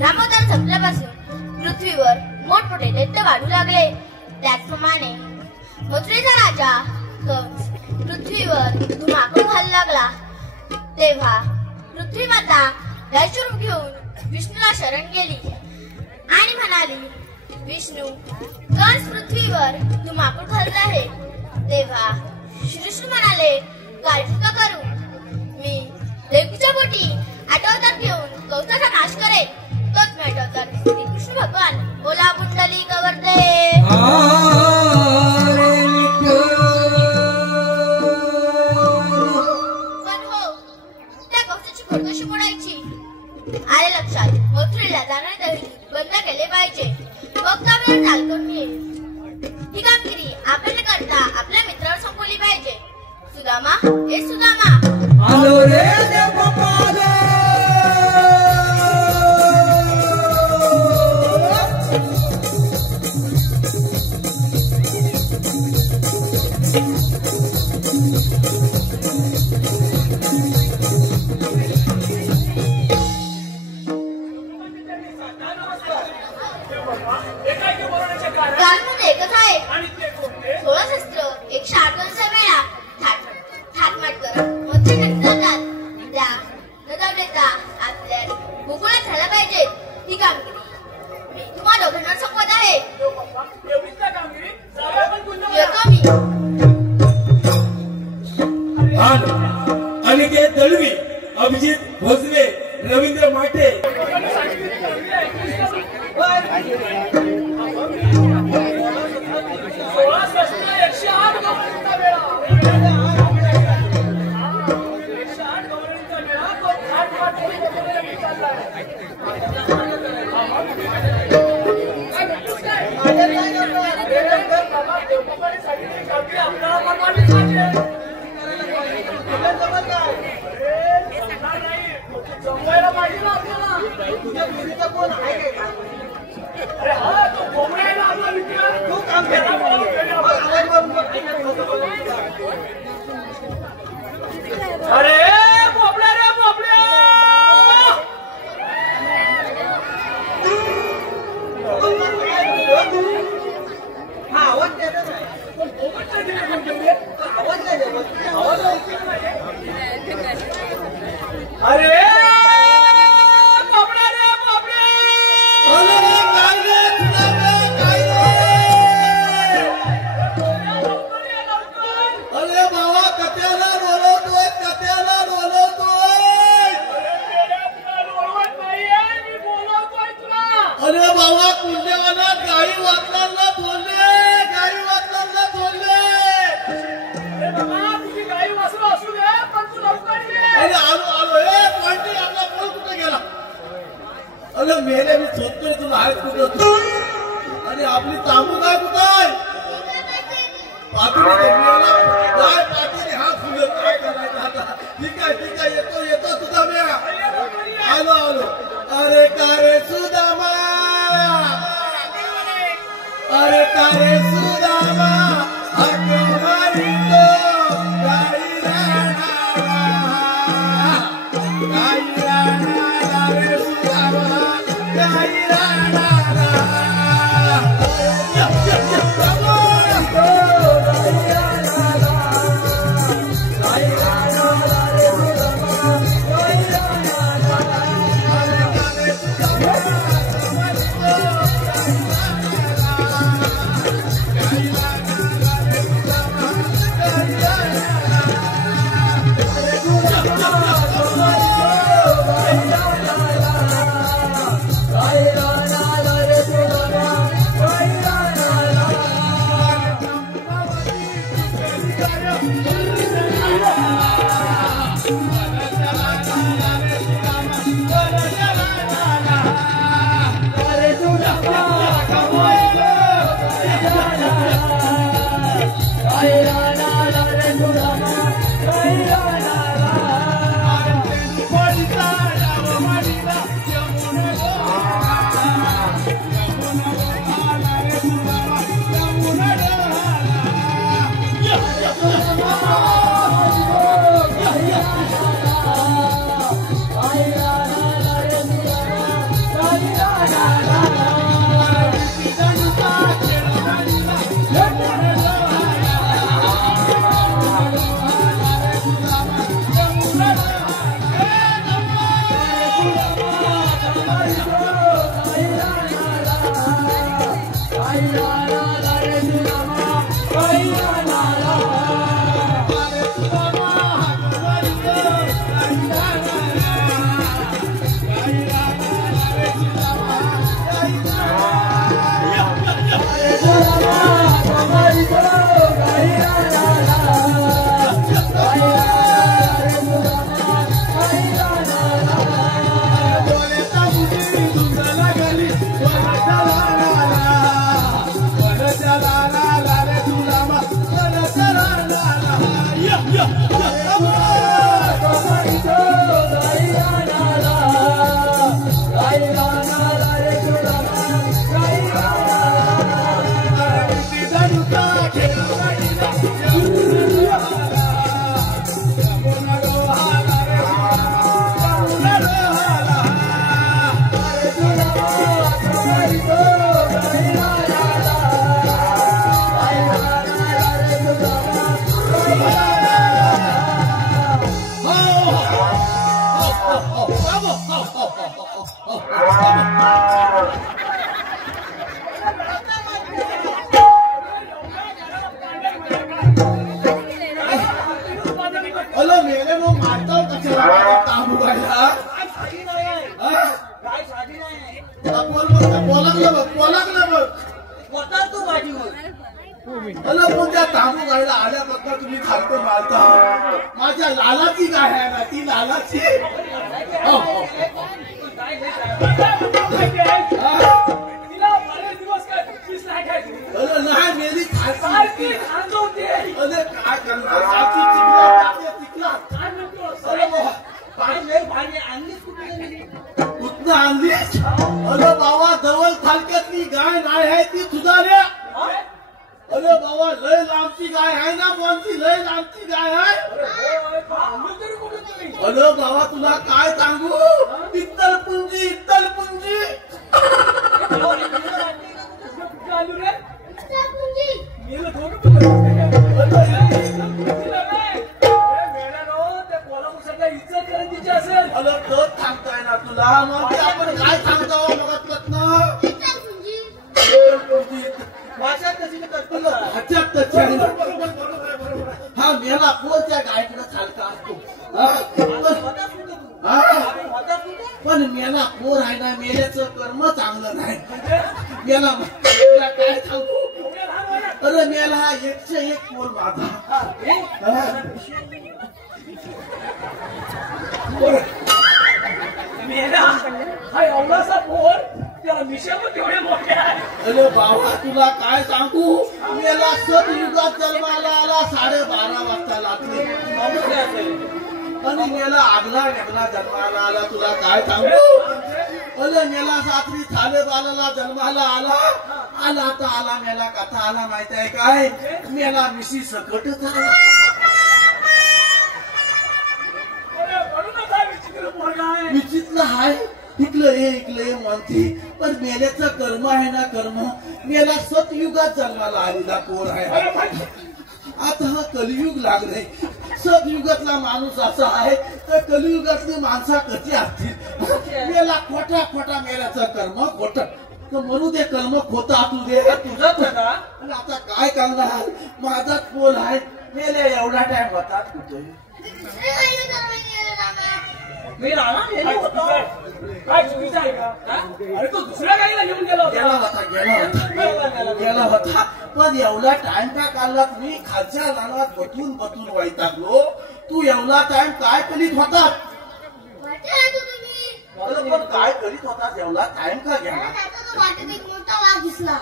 रामोदर संपल्यापासून पृथ्वीवर मोठमोठे दैत्य वाढू लागले. त्याचप्रमाणे मथुरेचा राजा कंस पृथ्वीवर धुमाकूळ घालू लागला. तेव्हा पृथ्वी माता दैत्यरूप घेऊन विष्णूला शरण गेली आणि म्हणाली, विष्णू, कंस पृथ्वीवर धुमाकूळ घालत आहे. तेव्हा श्रीविष्णू म्हणाले, काळजी का करू, मी देवकीच्या पोटी आठवतात घेऊन कंसाचा नाश करेन. तोच मी आठवतात श्रीकृष्ण भगवान बोला कुंडली कवरते. पण हो, त्या कंसाची खोड कशी मोडायची? आले लक्षात, मथुरेला जाणारे दही बंद केले पाहिजे. फक्त आपल्याला चाल करून येईल. ही कामगिरी आपल्याला करता आपल्या मित्रावर संपवली पाहिजे. सुदामा, हे सुदामा, आलो रे देवगोपाल. कालमध्ये एकच आहे. 16 शस्त्र 108 गणचा वेळा थाटमाट करत मथुरे नदी जातात. त्या नदावलेचा आपल्या गोकुळात झाला पाहिजे. ही कामगिरी मी तुम्हा दोघांना सोपवत आहे. येतो मी. अनिकेत दळवी, अभिजित भोसले, रवींद्र माटे. अरे बोबड्या रे बोबड्या, अरे बोबड्या रे बोबड्या. अरे बाबा, कत्याला बोलवतोय, कत्याला बोलवतोय. अरे बाबा, कुंडेवाला गाई वाचनाला बोलले, गाई वाचनाला बोलले. तुझी गाई वासरू असू दे, पण तू लवकर ये. अरे मेले मी शोधतोय तुला आहेत कुठं आणि आपली तांबू काय कुठं आहे पाठीने काय पाठीने हात फुलं काय करायचं आता ठीक आहे येतो तुझा मेळा आलो अरे का रे सुदामा अरे का रे सुदामा हक मारितो गाई राणा रे सुदामा गाई राणा तांबू गायला आल्याबद्दल तुम्ही खालतो मारता माझ्या लालाची गाय आहे ना ती लालाची नाही मेली खायची अरे काय करणार कुठं आणलीस अरे बाबा जवळ थालक्यातली गाय नाही आहे ती सुधाऱ्या अरे बाबा लय लांबची गाय आहे ना कोणती लय लांबची गाय आहे अरे बाबा तुला काय सांगू इत्तलपुंजी अरे तोच सांगताय ना तुला मग आपण काय सांगतो मग हा मेला पोलच्या गायकडे चालता असतो पण मेला पोर आहे ना मेल्याचं कर्म चांगलं नाही मेला काय सांगू अरे मेला हा 101 पोर माझा मेला हा एवढासा पोर निशामध्ये एवढे मोठे आहे. अरे बाबा तुला काय सांगू मेला सतयुगात जन्माला आला 12:30 वाजता लागले आणि मेला आगला वेगळा जन्माला आला. तुला काय सांगू अरे मेला रात्री 12:30 जन्माला आला तर आला मेला कथा आला माहित आहे काय मेला मिशी सकटच आला. विचित्र आहे इकलं ये म्हणते पण मेल्याचं कर्म आहे ना कर्म मेला सतयुगात जन्माला आलेला कोण आहे. आता हा कलियुग लागले सतयुगातला माणूस असा आहे तर कलियुगातली माणसा कशी असतील. मेला खोटा मेल्याचं कर्म खोट तर म्हणू दे कर्म खोटा असू दे तुझंच ना. आता काय करणार माझाच पोल आहे मेले एवढा टाइम होता कुठे मी राणा गेलो होतो. काय चुकीचं आहे का? अरे तो दुसऱ्या गाडीला घेऊन गेला होता पण एवढा टाइम का काढला मी खालच्या लानात बटून वैतागलो. तू एवढा टाइम काय करीत होता पण काय करीत होता एवढा टाइम का गेला. मोठा वाघ दिसला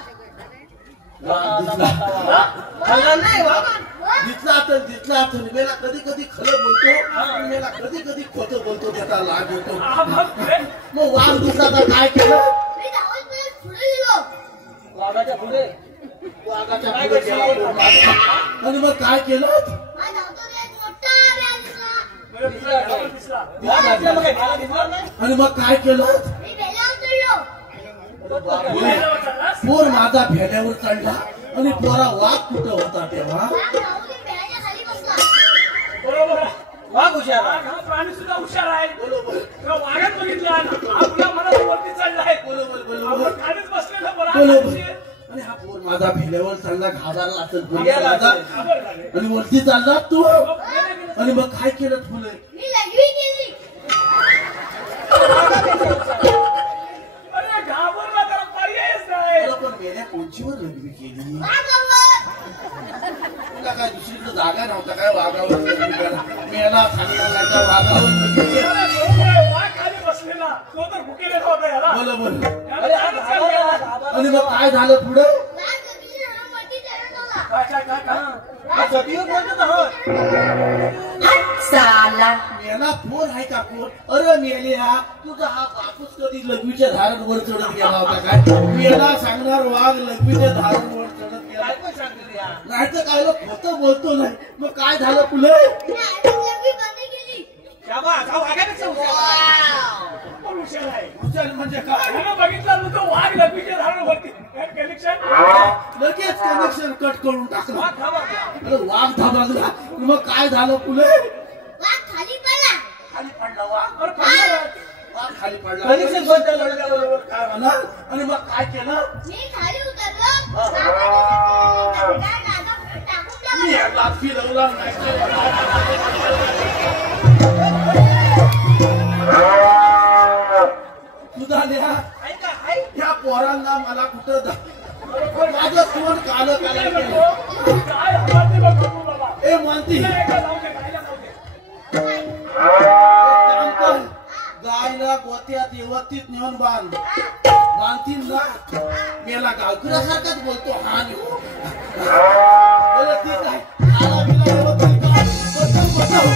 दिसला तर मेला कधी खरं बोलतो मेला कधी खोटं बोलतो त्याचा लाभ होतो. मग वाघ दिसला तर काय केलं मी धावत पुढे गेलो वाघाच्या पुढे गेला आणि मग काय केलं माझ्या धावतो एक मोठा वाघ दिसला. आणि मग काय केलं मी बेलावर चढलो. पोर माझा भेड्यावर चढला आणि पोरा वाघ कुठं होता तेव्हा वाघ धावून बेलाच्या खाली बसला. बरोबर वाघ हुशार आहे. हा प्राणी सुद्धा हुशार आहे. बरोबर तेव्हा वाघात बघितला आपल्या मनात वरती चढलाय. बरोबर आपण खालीच बसलेलं बरं बरोबर आहे. आणि हा पोर माझा भेड्यावर चढला घाबरला असेल पोर गेला माझा. खबर झाली. आणि वरती चालला तू आणि मग काय केलं फुले मी लघवी केली. अरे घाबरला तर पर्यायच नाही. पण मेल्या कोणचीवर लग्न केली वाघावर तुला काय दुसरीकडे जागा नव्हता काय वाघावर लग्न करा मेला सांगितला वाघावर लग्न केलं. अरे बरोबर आहे. वाघ खाली बसलेला तो तर भुकेलेला होता याला. बरोबर अरे हा घाबरला. आणि मग काय झालं पुढे वाघ लघवीच्या झाडावरती चढत होता. साला मेला फोन आहे का फोन अरे मेल्या तुझा हा बापूस कधी लघवीच्या धारणवर चढत गेला होता काय मेला सांगणार वाघ लघवीच्या धारणवर चढत गेला नाही तर काय खोटं बोलतो नाही. मग काय झालं पुढे मी आधीच लघवी बंद केली. वाघापेक्षा पण हुशार आहे. हुशार म्हणजे काय त्यानं बघितलं तो वाघ लघवीच्या झाडावरती कनेक्शन लगेच कनेक्शन कट करून टाकलं. अरे वाघ धाबागला मग काय झालं पुढे वाघ खाली पडला. खाली पडला वाघ वाघ खाली पडला कनेक्शन बंद झालं. काय म्हणा आणि मग काय केलं मी खाली उतरलो. वाघाने टाकून मी टाकला. याला फिरवला तुझा लिहा ह्या पोरांना मला कुठं माझं तोंड कालं कालं केलं. काय हातात बघ बाबा. ए मानती जाऊ दे खायला जाऊ दे. गायला गोत्यात व्यवस्थित नेऊन बांधतील ना मेला गावकऱ्यासारखाच बोलतो हा नेऊ ठीक आहे आला बिला व्यवस्थित बचाव.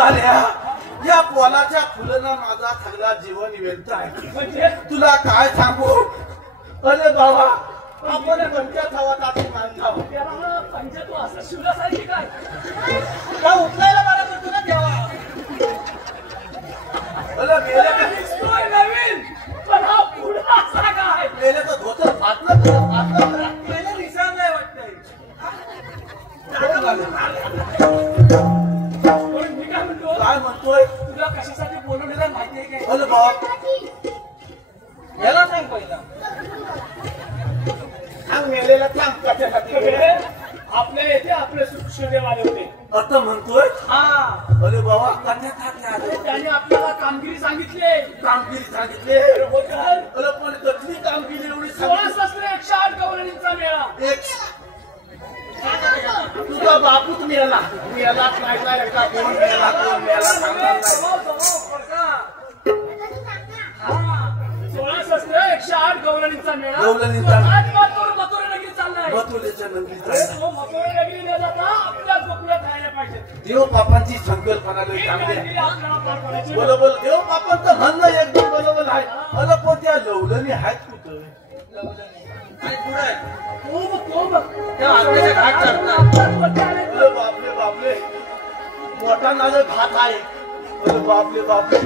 झाल्या या पोलाच्या फुलांना माझा सगळा जीवन वेलता आहे. म्हणजे तुला काय सांगू. अरे बाबा आपण पंचायत हवा टाकून मानतो त्याला पंचायत तू असं शिवल्यासारखी काय का उचलायला मला करतो ना तेव्हा. अरे मेले का दिसतोय नवीन पण हा पुढा असा काय मेले तर धोतर फाटलं पहिलं निशाण नाही वाटतंय. पण मी काय म्हणतो काय म्हणतोय. तुला कशासाठी बोलवलेलं माहितीये काय अरे बाप याला सांग पहिला. सांग मेलेला सांग कशासाठी. आपल्या येथे आपले सुखदेव आले होते आता म्हणतोय. हा अरे बाबा कन्या आले त्याने आपल्याला कामगिरी सांगितली कामगिरी सांगितले. हो तर अरे पण कसली कामगिरी एवढी 16 शस्त्र 108 गवळणींचा मेळा एक तुझा बापूच मिळाला मिळालाच नाही का एकदा कोण मिळाला कोण मिळाला सांगणार नाही. 16 शस्त्र 108 गवळणींचा मेळा गवळणींचा. आज मथुरा नगरी चाललाय मथुरेच्या नगरीचा तो मथुरा नगरी न जाता आपल्या गोकुळात राहायला पाहिजे देव बापांची संकल्पना लई ही चांगली कामगिरी आहे. आपल्याला पार पाडायची. बरोबर देव बापांचं म्हणणं एकदम बरोबर आहे. अरे पण त्या लवलनी आहेत कुठं. आणि पुढे तो बघ. त्या आत्याच्या घाट चढतात. अरे बापले बापले मोठा नाजर घात आहे. अरे बापले बापले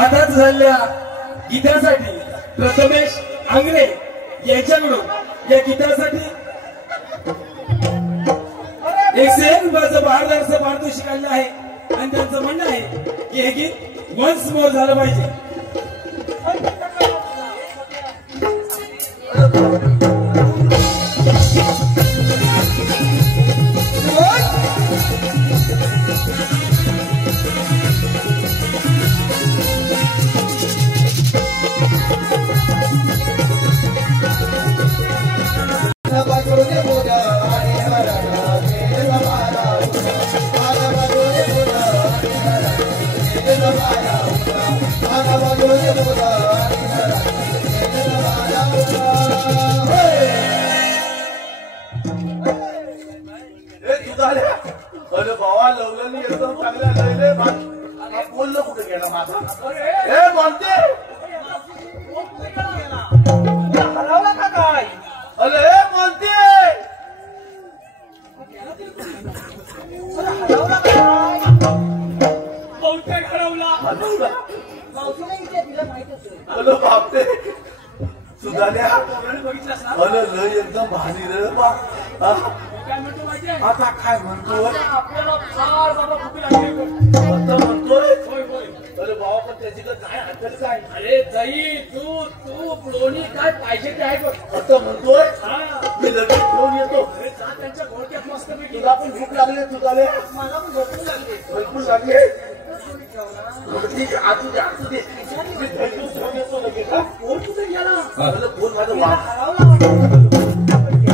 आताच झालेल्या गीतासाठी प्रथमेश आंग्रे यांच्याकडून या गीतासाठी 112 भारदाचं पारितोषिक आलेलं आहे आणि त्यांचं म्हणणं आहे की हे गीत वन्स मोर झालं पाहिजे. Bye. माझा. हे म्हणते हरवला का काय? अरे हे म्हणते हरवला का काय? बहुतेक हरवला. मावशीला इथे तिला माहित असेल. अरे बापरे सुधाल्या बघितलंस ना अरे लय एकदम भारी रे बा. हा? काय म्हणतो माहितीये आता काय म्हणतोय आपल्याला फार बाबा भूक लागली. आता म्हणतोय होय होय. अरे बाबा पण त्याची काय हटल काय अरे दही दूध तूप लोणी काय पाहिजे ते आहे बघ. आता म्हणतोय हा मी लगेच घेऊन येतो. अरे जा त्यांच्या घोडक्यात मस्त पैकी. तुला पण भूक लागली तुझाले मला पण भरपूर लागली. भरपूर लागले ठीक आहे असू दे मी घरी घेऊन येतो लगेच. हा? कोण कुठे गेला? अरे फोन माझा वा हरवला वाटतं.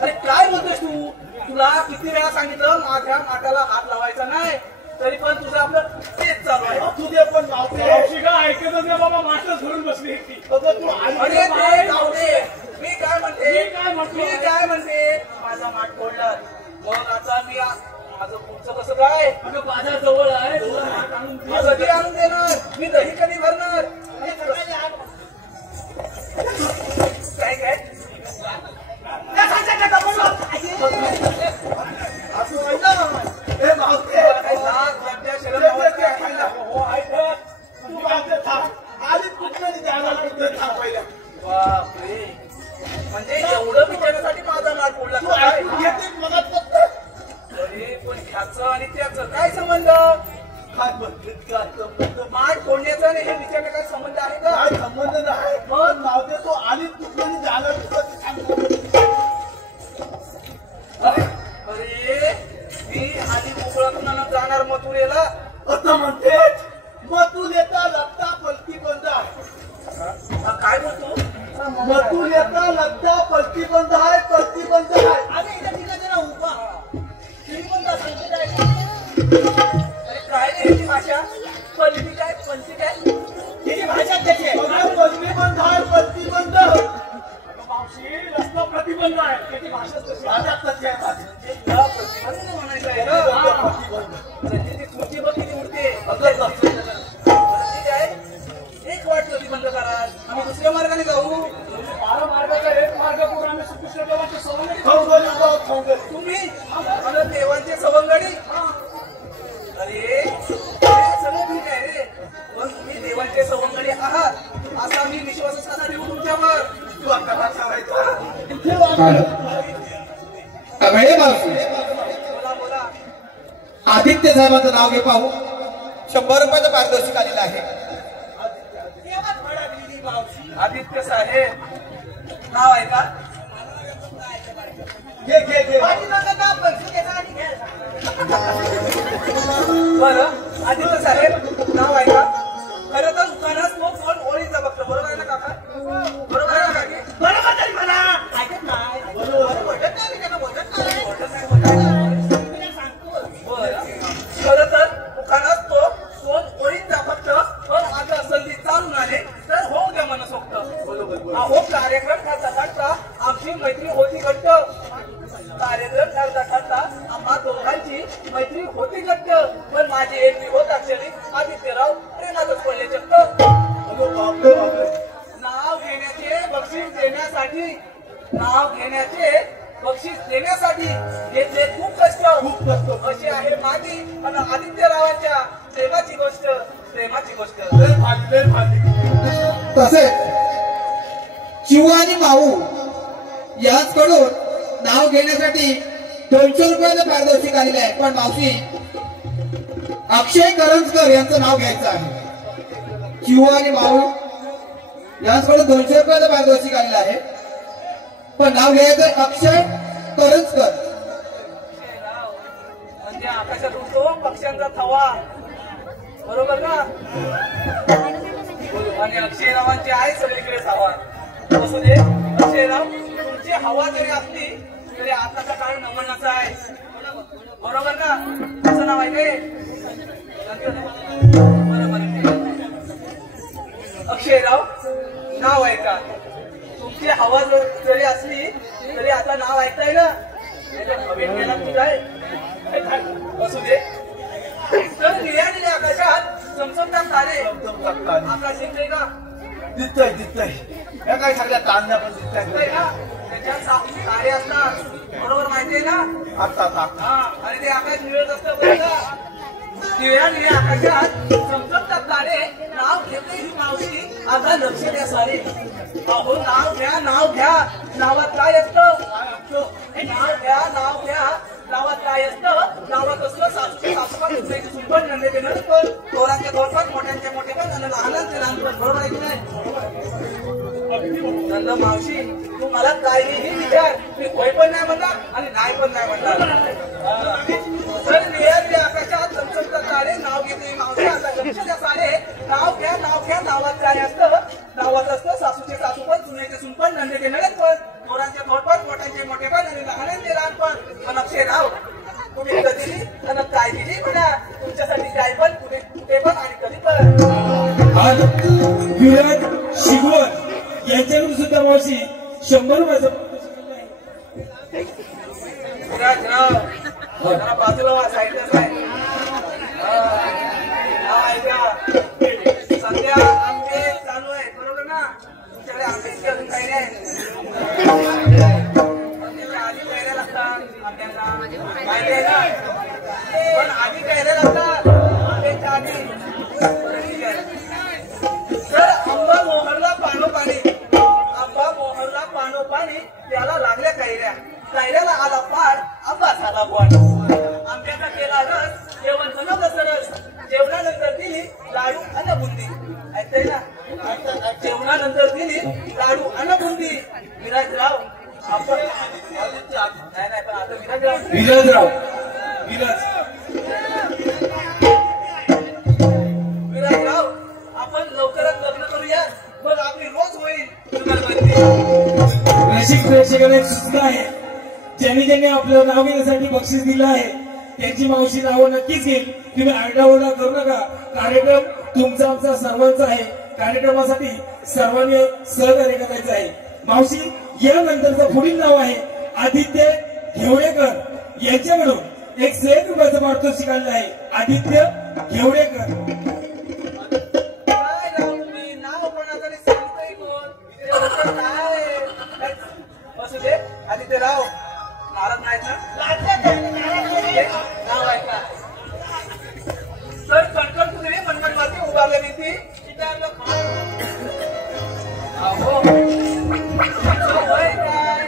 अरे काय बोलतोस तू? तुला किती वेळा सांगितलं माझ्या माठाला हात लावायचा नाही, तरी पण तुझं आपलं तेच चालू आहे. तुझे पण मावते ऐकतच नाही बाबा. मास्टर धरून बसली एकटी. अगं तू आई अरे ते जाऊ दे. मी काय म्हणते मी काय म्हणतो? माझा माठ फोडला, मग आता मी माझं पुढचं कसं काय? अगं बाजार जवळ आहे. तुला हात आणून दे. माझं कधी आणून देणार? मी दही कधी भरणार? काय काय हे मावते काय लाज लज्जा शरम लावायची आहे खायला? हो ऐकत तू मावते थांब आधी कुठलं जाणार कुठलं थांब पहिला बापरे, म्हणजे एवढं विचारण्यासाठी माझा माठ फोडला तू का काय? ऐकून घेते मनात फक्त अरे पण ह्याचं आणि त्याचं काय संबंध? काय म्हणते काय संबंध माठ फोडण्याचा आणि हे विचारणे काय संबंध आहे का? काय संबंध नाही मग मावते तो आधी कुठलं जाणार कुठलं सांगतो अरे मी आधी मोकळा जाणार मथुरेला. आता म्हणते मग तू येता लगता पलकी बंद आहे. काय बोलतो? मग तू येता लगता पलकी बंद आहे पलकी बंद आहे. अरे इथं ठिकाणी ना उभा तुम्ही पण सांगते काय? अरे काय रे याची भाषा? पलटी काय पलटी काय हिची भाषा त्याची आहे. पलकी बंद आहे पलकी बंद मावशी रस्ता प्रतिबंध आहे. त्याची भाषाच तशी आहे. माझ्या तशी आहे माझी. तुला प्रतिबंध म्हणायचं आहे ना? म्हणजे ती खुर्ची बघ किती उडते. ठीक आहे, एक वाट प्रतिबंध करा, आम्ही दुसऱ्या मार्गाने जाऊ. 12 मार्गाचा एक मार्ग करून आम्ही श्रीकृष्ण देवाच्या सवंगडी खंगोली जाऊ, खंगोली. तुम्ही आणि देवांचे सवंगडी. अरे हे सगळं ठीक आहे रे, पण तुम्ही देवांचे सवंगडी आहात असा मी विश्वासच कसा ठेवू तुमच्यावर? अगळे मावशी आदित्य साहेबांचं नाव घे पाहू. 100 रुपयाचं पारितोषिक आलेलं आहे. आदित्य साहेब नाव आहे का? घे घे घे. बरं आदित्य साहेब नाव आहे का? खरं तर दुकानात तो फोन ओळीचा बघतो. बरोबर आहे ना काका? बरोबर आहे ना काकी? बरोबर तरी म्हणा. ऐकत नाही. बरोबर वाटत नाही त्यांना बोलत नाही. बरं खरं तर दुकानात तो फोन ओळीचा फक्त पण आता संधी चालून आले तर होऊ द्या मनसोक्त. अहो कार्यक्रम करता करता आमची मैत्री होती घट्ट. कार्यक्रम करता करता आम्हा दोघांची मैत्री होती घट्ट. पण माझी एंट्री होत अक्षरी आदित्यराव प्रेमातच पडले चक्क. नाव घेण्याचे बक्षीस देण्यासाठी घेतले खूप कष्ट अशी आहे माझी आणि आदित्यरावांच्या प्रेमाची गोष्ट. तसेच चिऊ आणि माऊ याचकडून नाव घेण्यासाठी 200 रुपयाचं पारितोषिक आलेलं आहे. पण मावशी अक्षय करंजकर यांचं नाव घ्यायचं आहे. चिऊ आणि माऊ यांच्याकडून 200 रुपयाचं पारितोषिक आलेलं आहे. पण नाव घ्यायचं अक्षय करंजकर. म्हणजे आकाशात उडतो पक्ष्यांचा थवा. बरोबर ना? आणि अक्षयरावांची आहे सगळीकडेच हवा. असू दे अक्षयराव, तुमची हवा जरी असली तरी आताचा काळ नमनाचा आहे. बरोबर ना? असं नाव आहे काय? बरोबर. अक्षयराव नाव आहे का? तुमची हवा जरी असली तरी आता नाव ऐकताय ना? असू दे. तर निळ्या आकाशात चमचमतात तारे. आकाश दिसतंय का? दिसतंय. या काय सगळ्या तांदळा पण दिसतंय का? त्याच्यात तारे असतात. बरोबर माहितीये ना? हा. आणि ते आकाश निळत असतं बरं का? निळ्या आकाशात चमचमतात तारे. नाव घेते ही मावशी आता लक्ष द्या सारे. अहो नाव घ्या नावात काय असतं? नाव घ्या नावात काय असतं? नावात असतं सासूचे सुंपण नंदेचे नंदपण, थोरांचे थोरपण, मोठ्यांचे मोठेपण आणि लहानांचे लहानपण. बरोबर आहे की नाही? नंद मावशी तू मला काहीही विचार. मी होय पण नाही म्हणणार आणि नाही पण नाही म्हणणार. तर निळ्या आकाशात चमचमतात तारे. नाव घेते मावशी आता लक्ष द्या सारे. नाव घ्या नावात काय असतं? नावात असतं सासूचे सासूपण, सुनेचे सुनपण, नंदेचे नणदपण, थोरांचे थोरपण, मोठ्यांचे मोठेपण आणि लहानांचे लहानपण. पण अक्षयराव तुम्ही कधी आणि काय दिली म्हणा. तुमच्यासाठी काय पण कुठे पण आणि कधी पण. आज विराज शिगवण यांच्याकडून सुद्धा मावशी 100 रुपयाचं जरा बाजूला साईडलाच आहे. ऐका सध्या आंबे चालू आहे. बरोबर ना? तुमच्याकडे आंब्याची अजून काही नाही. आधी कैऱ्या लागतात आंब्यांना माहिती आहे ना? पण आधी कैऱ्या लागतात आंब्याच्या आधी. तर आंबा मोहरला पाणोपाणी त्याला लागल्या कैऱ्याला आला पाड, आंबा झाला गोड. आंब्याचा केला रस, जेवण बनवलं सरस. जेवणानंतर दिली लाडू आणि बुंदी. ऐकताय ना? जेवणानंतर दिली लाडू आणि बुंदी. विराजराव आपण नाही पण आता विराजराव आपण लवकरात लग्न करूया. मग आपली रोज होईल जुगलबंदी. रसिक प्रेक्षकांना एक सूचना आहे. ज्यांनी आपलं नाव घेण्यासाठी बक्षीस दिलं आहे त्यांची मावशी नावं नक्कीच घेईल. तुम्ही आरडाओरडा करू नका. कार्यक्रम तुमचा आमचा सर्वांचा आहे. कार्यक्रमासाठी सर्वांनी सहकार्य करायचं आहे. मावशी यानंतरचं पुढील नाव आहे आदित्य घेवडेकर यांच्याकडून 101 रुपयाचं पारितोषिक आलेलं आहे. आदित्य घेवडेकर. आदित्यराव नाराज नाहीत ना? नाव आहे का? तर कणकण कुठे मनमन माती उभारल्या भीती. अहो वय काय?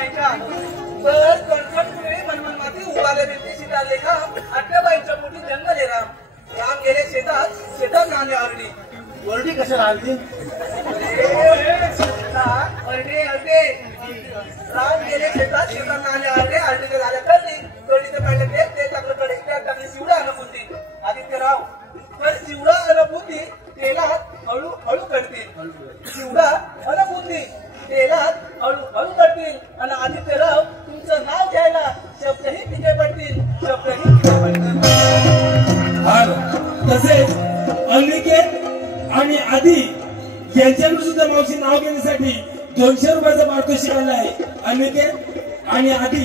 ऐका तर कणकणपुरे मनमनमाती उभारले भिंती सीता लेखा आत्याबाईंच्या पोटी जंगल राम राम गेले शेतात नाणे आरडी वरडी कशाला आली अर्डे राम गेले शेतात नाणे आरडीचे झाल्या कळीचं पाहिलं ते टाकलं कडे टाकली चिवडा अनुभूती आदित्यराव तर चिवडा अनुभूती तेलात हळू करतील चिवडा अनुभूती तेलात हळू करतील आणि आदित्यराव तुमचं नाव घ्यायला शब्दही पिके पडतील तसेच अनिकेत आणि आदी यांच्याकडे सुद्धा मावशी नाव घेण्यासाठी 200 रुपयाचा पारितोषिक आला आहे. अनिकेत आणि आदी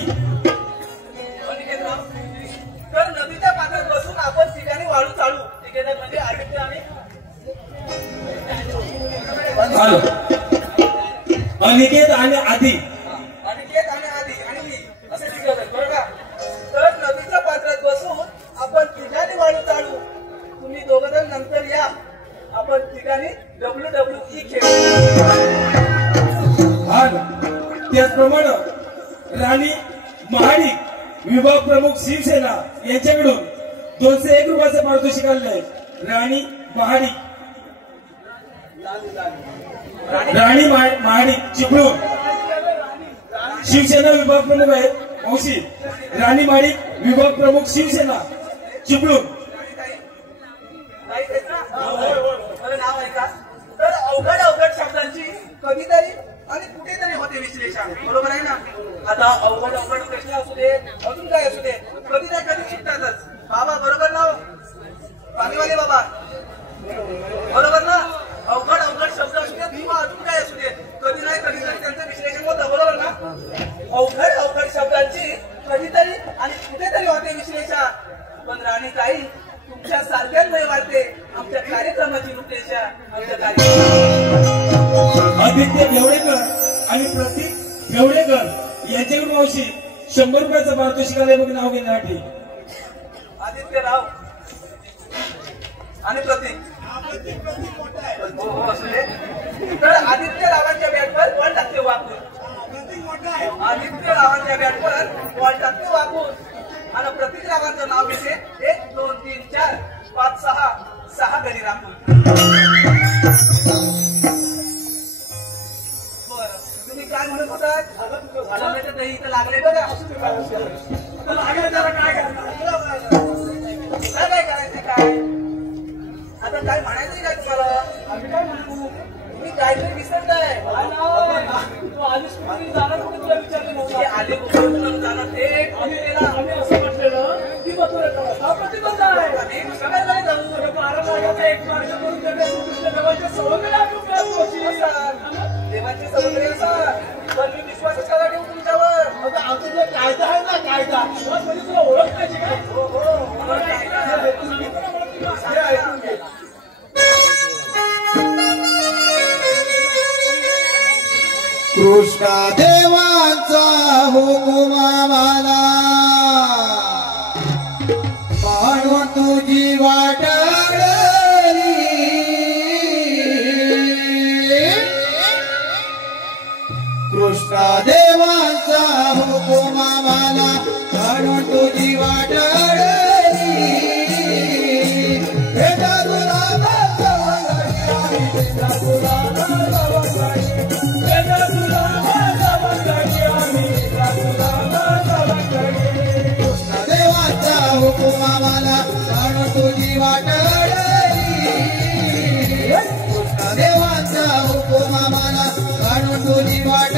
तर नदीच्या पात्रात बसून आपण ठिकाणी वाळू चालू ठिकेदार म्हणजे आदित्य आणि अनिकेत आणि आदी आणि मी असे ठिकाण बरं का. तर नदीच्या पात्रात बसून आपण ठिकाणी वाळू चालू तुम्ही दोघं जण नंतर या आपण ठिकाणी WWE खेळू. त्याचप्रमाणे राणी महाडिक विभाग प्रमुख शिवसेना यांच्याकडून 201 रुपयाचं पारितोषिक आलेलं आहे. राणी महाडिक चिपळूण शिवसेना विभाग प्रमुख आहेत मावशी. राणी महाडिक विभाग प्रमुख शिवसेना चिपळूण. नाव ऐका तर अवघड शब्दांची कधीतरी आणि कुठेतरी होते विश्लेषण बरोबर आहे ना. आता अवघड प्रश्न असू दे अजून काय असू दे कधी ना कधी शिकतातच बाबा बरोबर ना पाणीवाले बाबा बरोबर ना. अवघड शब्द असू दे किंवा अजून काय असू दे कधी नाही कधीतरी त्यांचं विश्लेषण होतं बरोबर ना. अवघड शब्दांची कधीतरी आणि कुठेतरी होते विश्लेषण. पण राणी ताई तुमच्या सारख्यांमुळे वाढते आमच्या कार्यक्रमाची रूपरेषा आमच्या आदित्य घेवडेकर आणि प्रतीक घेवडेकर यांच्याकडून मावशी 100 रुपयाचं पारितोषिक आलंय बघ नाव घेण्यासाठी. आदित्यराव आणि प्रतीक हो असू दे. तर आदित्यरावांच्या बॅटवर बॉल टाकते वाकून आदित्यरावांच्या बॅटवर बॉल टाकते वाकून आणि प्रतीक रावांचं नाव घेते 1 2 3 4 5 6 घरी राखून. बरं तुम्ही काय म्हणत होतात झाडाच्या दही इथं लागले बघा लागले जरा काय करायचं काय आता काय म्हणायचं काय तुम्हाला आम्ही काय म्हणू तुम्ही काहीतरी विसरताय जाणार कुठे तुला विचारले आले कुठे जाणार ते आम्ही असं म्हटलेलं की प्रतिबंध आहे सगळ्याला जाऊ 12 लाखाचा एक मार्ग करून देवाच्या सवंगड्या देवाची सवंगडी असा पण मी विश्वासच करा ठेवू तुमच्यावर. आमचा जो कायदा आहे ना कायदा म्हणजे तुला ओळख पाहिजे काय ऐकून घे. कृष्णा देवांचा हुकुम आम्हाला म्हणून तुझी वाट कृष्णा देवांचा हुकुम आम्हाला म्हणून तुझी वाट हुकुमाला म्हणून तुझी वाट कृष्ण देवांचा हुकुमाला म्हणून तुझी वाट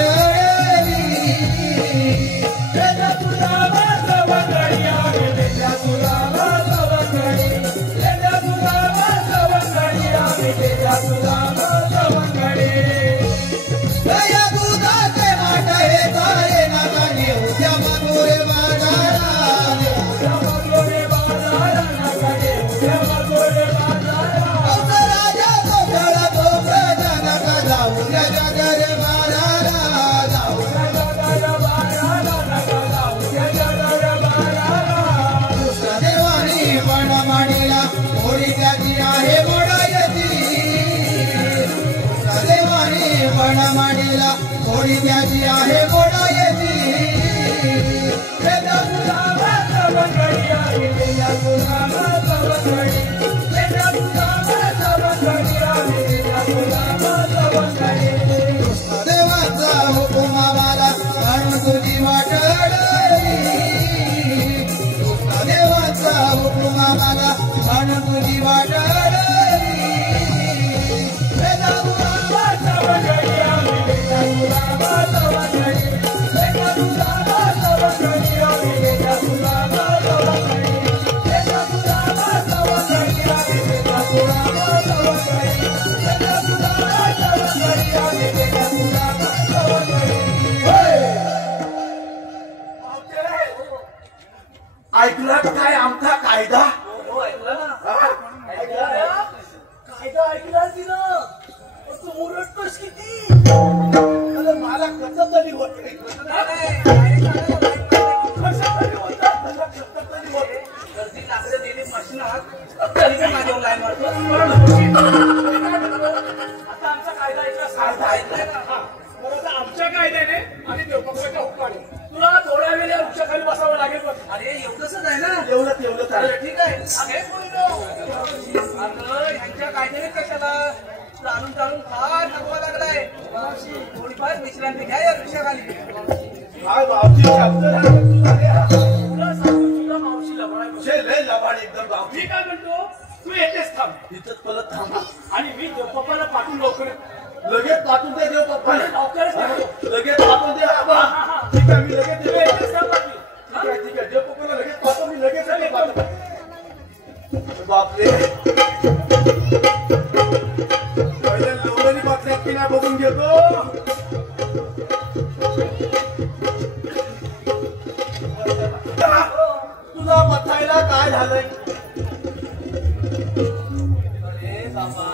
दुधाचे माट हे काय नका नेऊच्या मधुरे वाटली कृष्ण देवाचा हुकूम आम्हाला भान तुझी वाटली ऐकला काय आमचा कायदा? हो ऐकला ना कायदा ऐकला ना तू मुरटतोस किती मला कसं तरी होत गर्दी लाकडं दिली मशिनात तरी पण माझ्यावर लाईन मारतो आता आमचा कायदा ऐकलाय ना बरोबर आमच्या कायद्याने आणि देवपक्षाच्या हुक्काने तुला थोड्या वेळ या वृक्षाखाली बसावं लागेल बघ अरे एवढंच आहे ना एवढंच आहे. ठीक आहे अगं ह्यांच्या कायद्याने कशाला चालून फार थकवा लागलाय थोडीफार विश्रांती घ्या या वृक्षाखाली काय बावची तुला सांगतो तुला मावशीला बघायला लय लबाड एकदम बावची. मी काय म्हणतो तू येतेस थांब इथंच परत थांबा आणि मी पप्पाला पाठवून लवकर लगेच पाठवून दे देव पप्पाला लवकरच येतो. लगेच पाठवून दे आबा. ठीक आहे मी लगेच तू देतो. येतेस थांब बाकी. ठीक आहे देव पप्पाला लगेच पाठव मी लगेच येतो पाठव. बापरे पहिले लोणी बाटल्यात की नाही बघून घेतो. तुला बसायला काय झालंय? अरे बाबा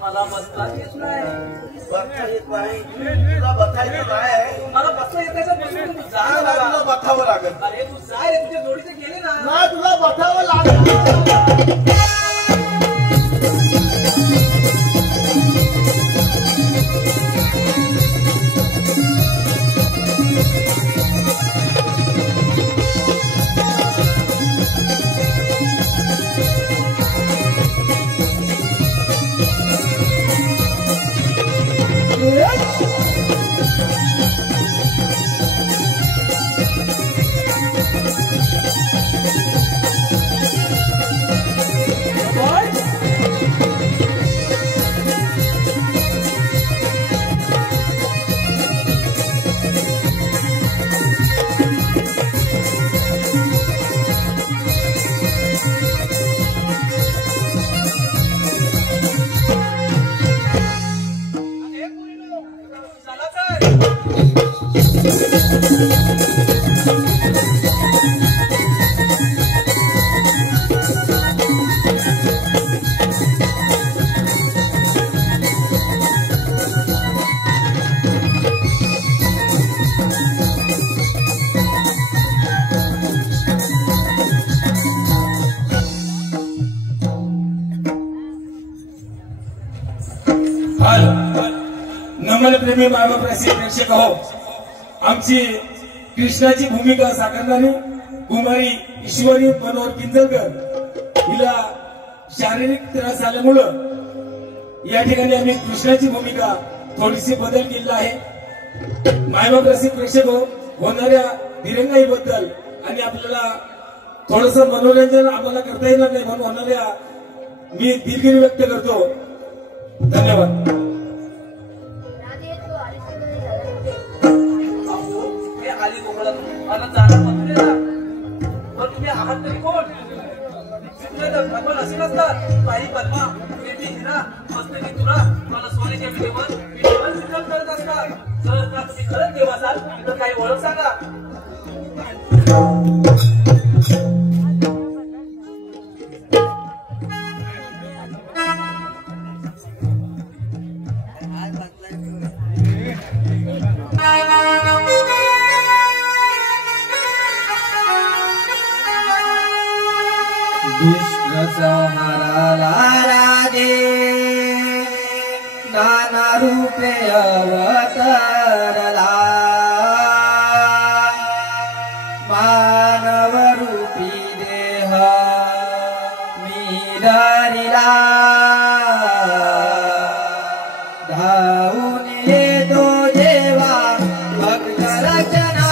मला बसता येत नाही बसता येत नाही तुला बसायचं नाही. मला बसता येत नाही तर बसून तू जा तुला बाबा. बसावं लागेल. अरे तू जा रे तुझ्या जोडीचे गेले ना नाही तुला बसावं लागेल. चला तर हाल नमन प्रेमी मायबाप रसिक प्रेक्षक हो, आमची कृष्णाची भूमिका साकारणारी कुमारी ईश्वरी मनोहर किंजलकर हिला शारीरिक त्रास झाल्यामुळं या ठिकाणी आम्ही कृष्णाची भूमिका थोडीशी बदल केलेला आहे. मायबाप रसिक प्रेक्षक हो, होणाऱ्या दिरंगाईबद्दल आणि आपल्याला थोडस मनोरंजन आम्हाला करता येणार नाही म्हणून होणाऱ्या मी दिलगिरी व्यक्त करतो. धन्यवाद. हे आली कोकणात मला जाणार मथुरेला पण तुम्ही आहात तरी कोण भगवान असे नसतात बाई पद्मा बेटी हिरा मस्तकी तुरा मला सोन्याच्या विटेवर विक्रम करत असतात. जर का तुम्ही खरंच देव असाल तर काही ओळख सांगा. दुष्ट संहाराला राजे नाना रूपे अवतरला मानव रूपी देह मी धरिला धावून येतो जेव्हा भक्त रचना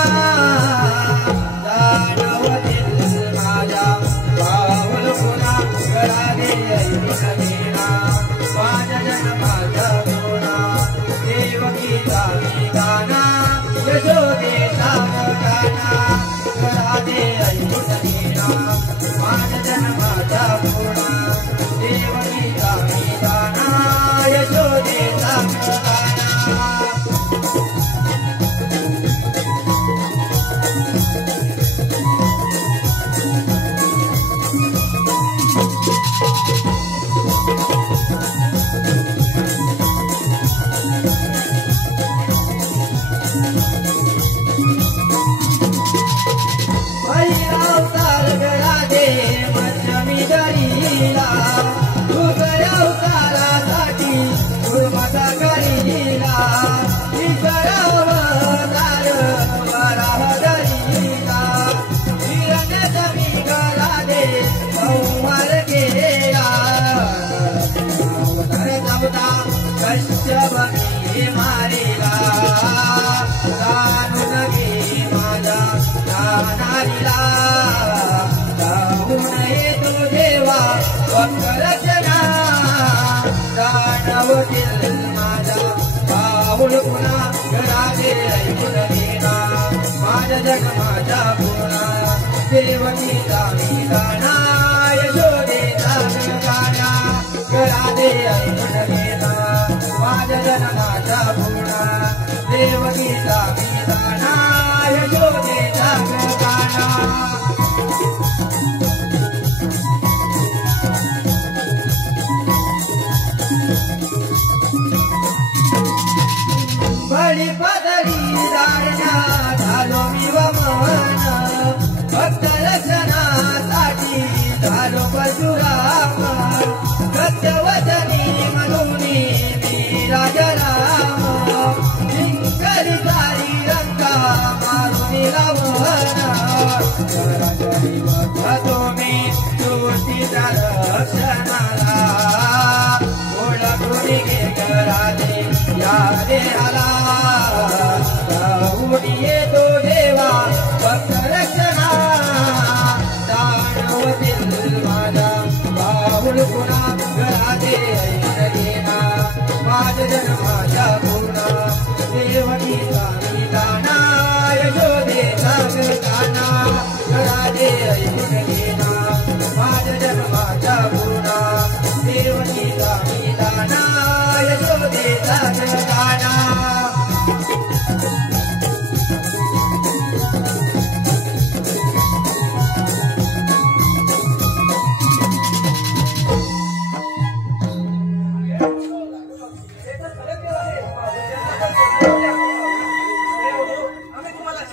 नारीला जाऊन येतो देवा भक्त रचना दानवतील माझा पाऊल पुन्हा घरादे ऐकून घेना माझ्या जग माझा पुन्हा देवकीचा मी गाणा यशोदेचा गाणा घरादे ऐकून घेना माझ्या जन्माचा पुन्हा देवकीचा मी गाणा यशोदेचा गाणा बळी पदरी दारण्या झालो मी वमन भक्त रचनासाठी झालो परशुराम सत्यवचनी म्हणून मी राजराम जिंकली सारी रंगा मारून लावण बघतो मी ज्योतीच्या रक्षणाला ओळखून घे घराने या देहाला जाऊन येतो देवा भक्त रक्षणा दानवतील माझा पाऊल पुन्हा घराने ऐकून घेना माझ्या जन्माच्या पुन्हा देवकीचा मी गाणा यशोदेचा गाणा घराने ऐकून घेना माझ्या जन्माच्या पुन्हा देवकीचा मी गाणा यशोदेचा गाणा आम्ही तुम्हाला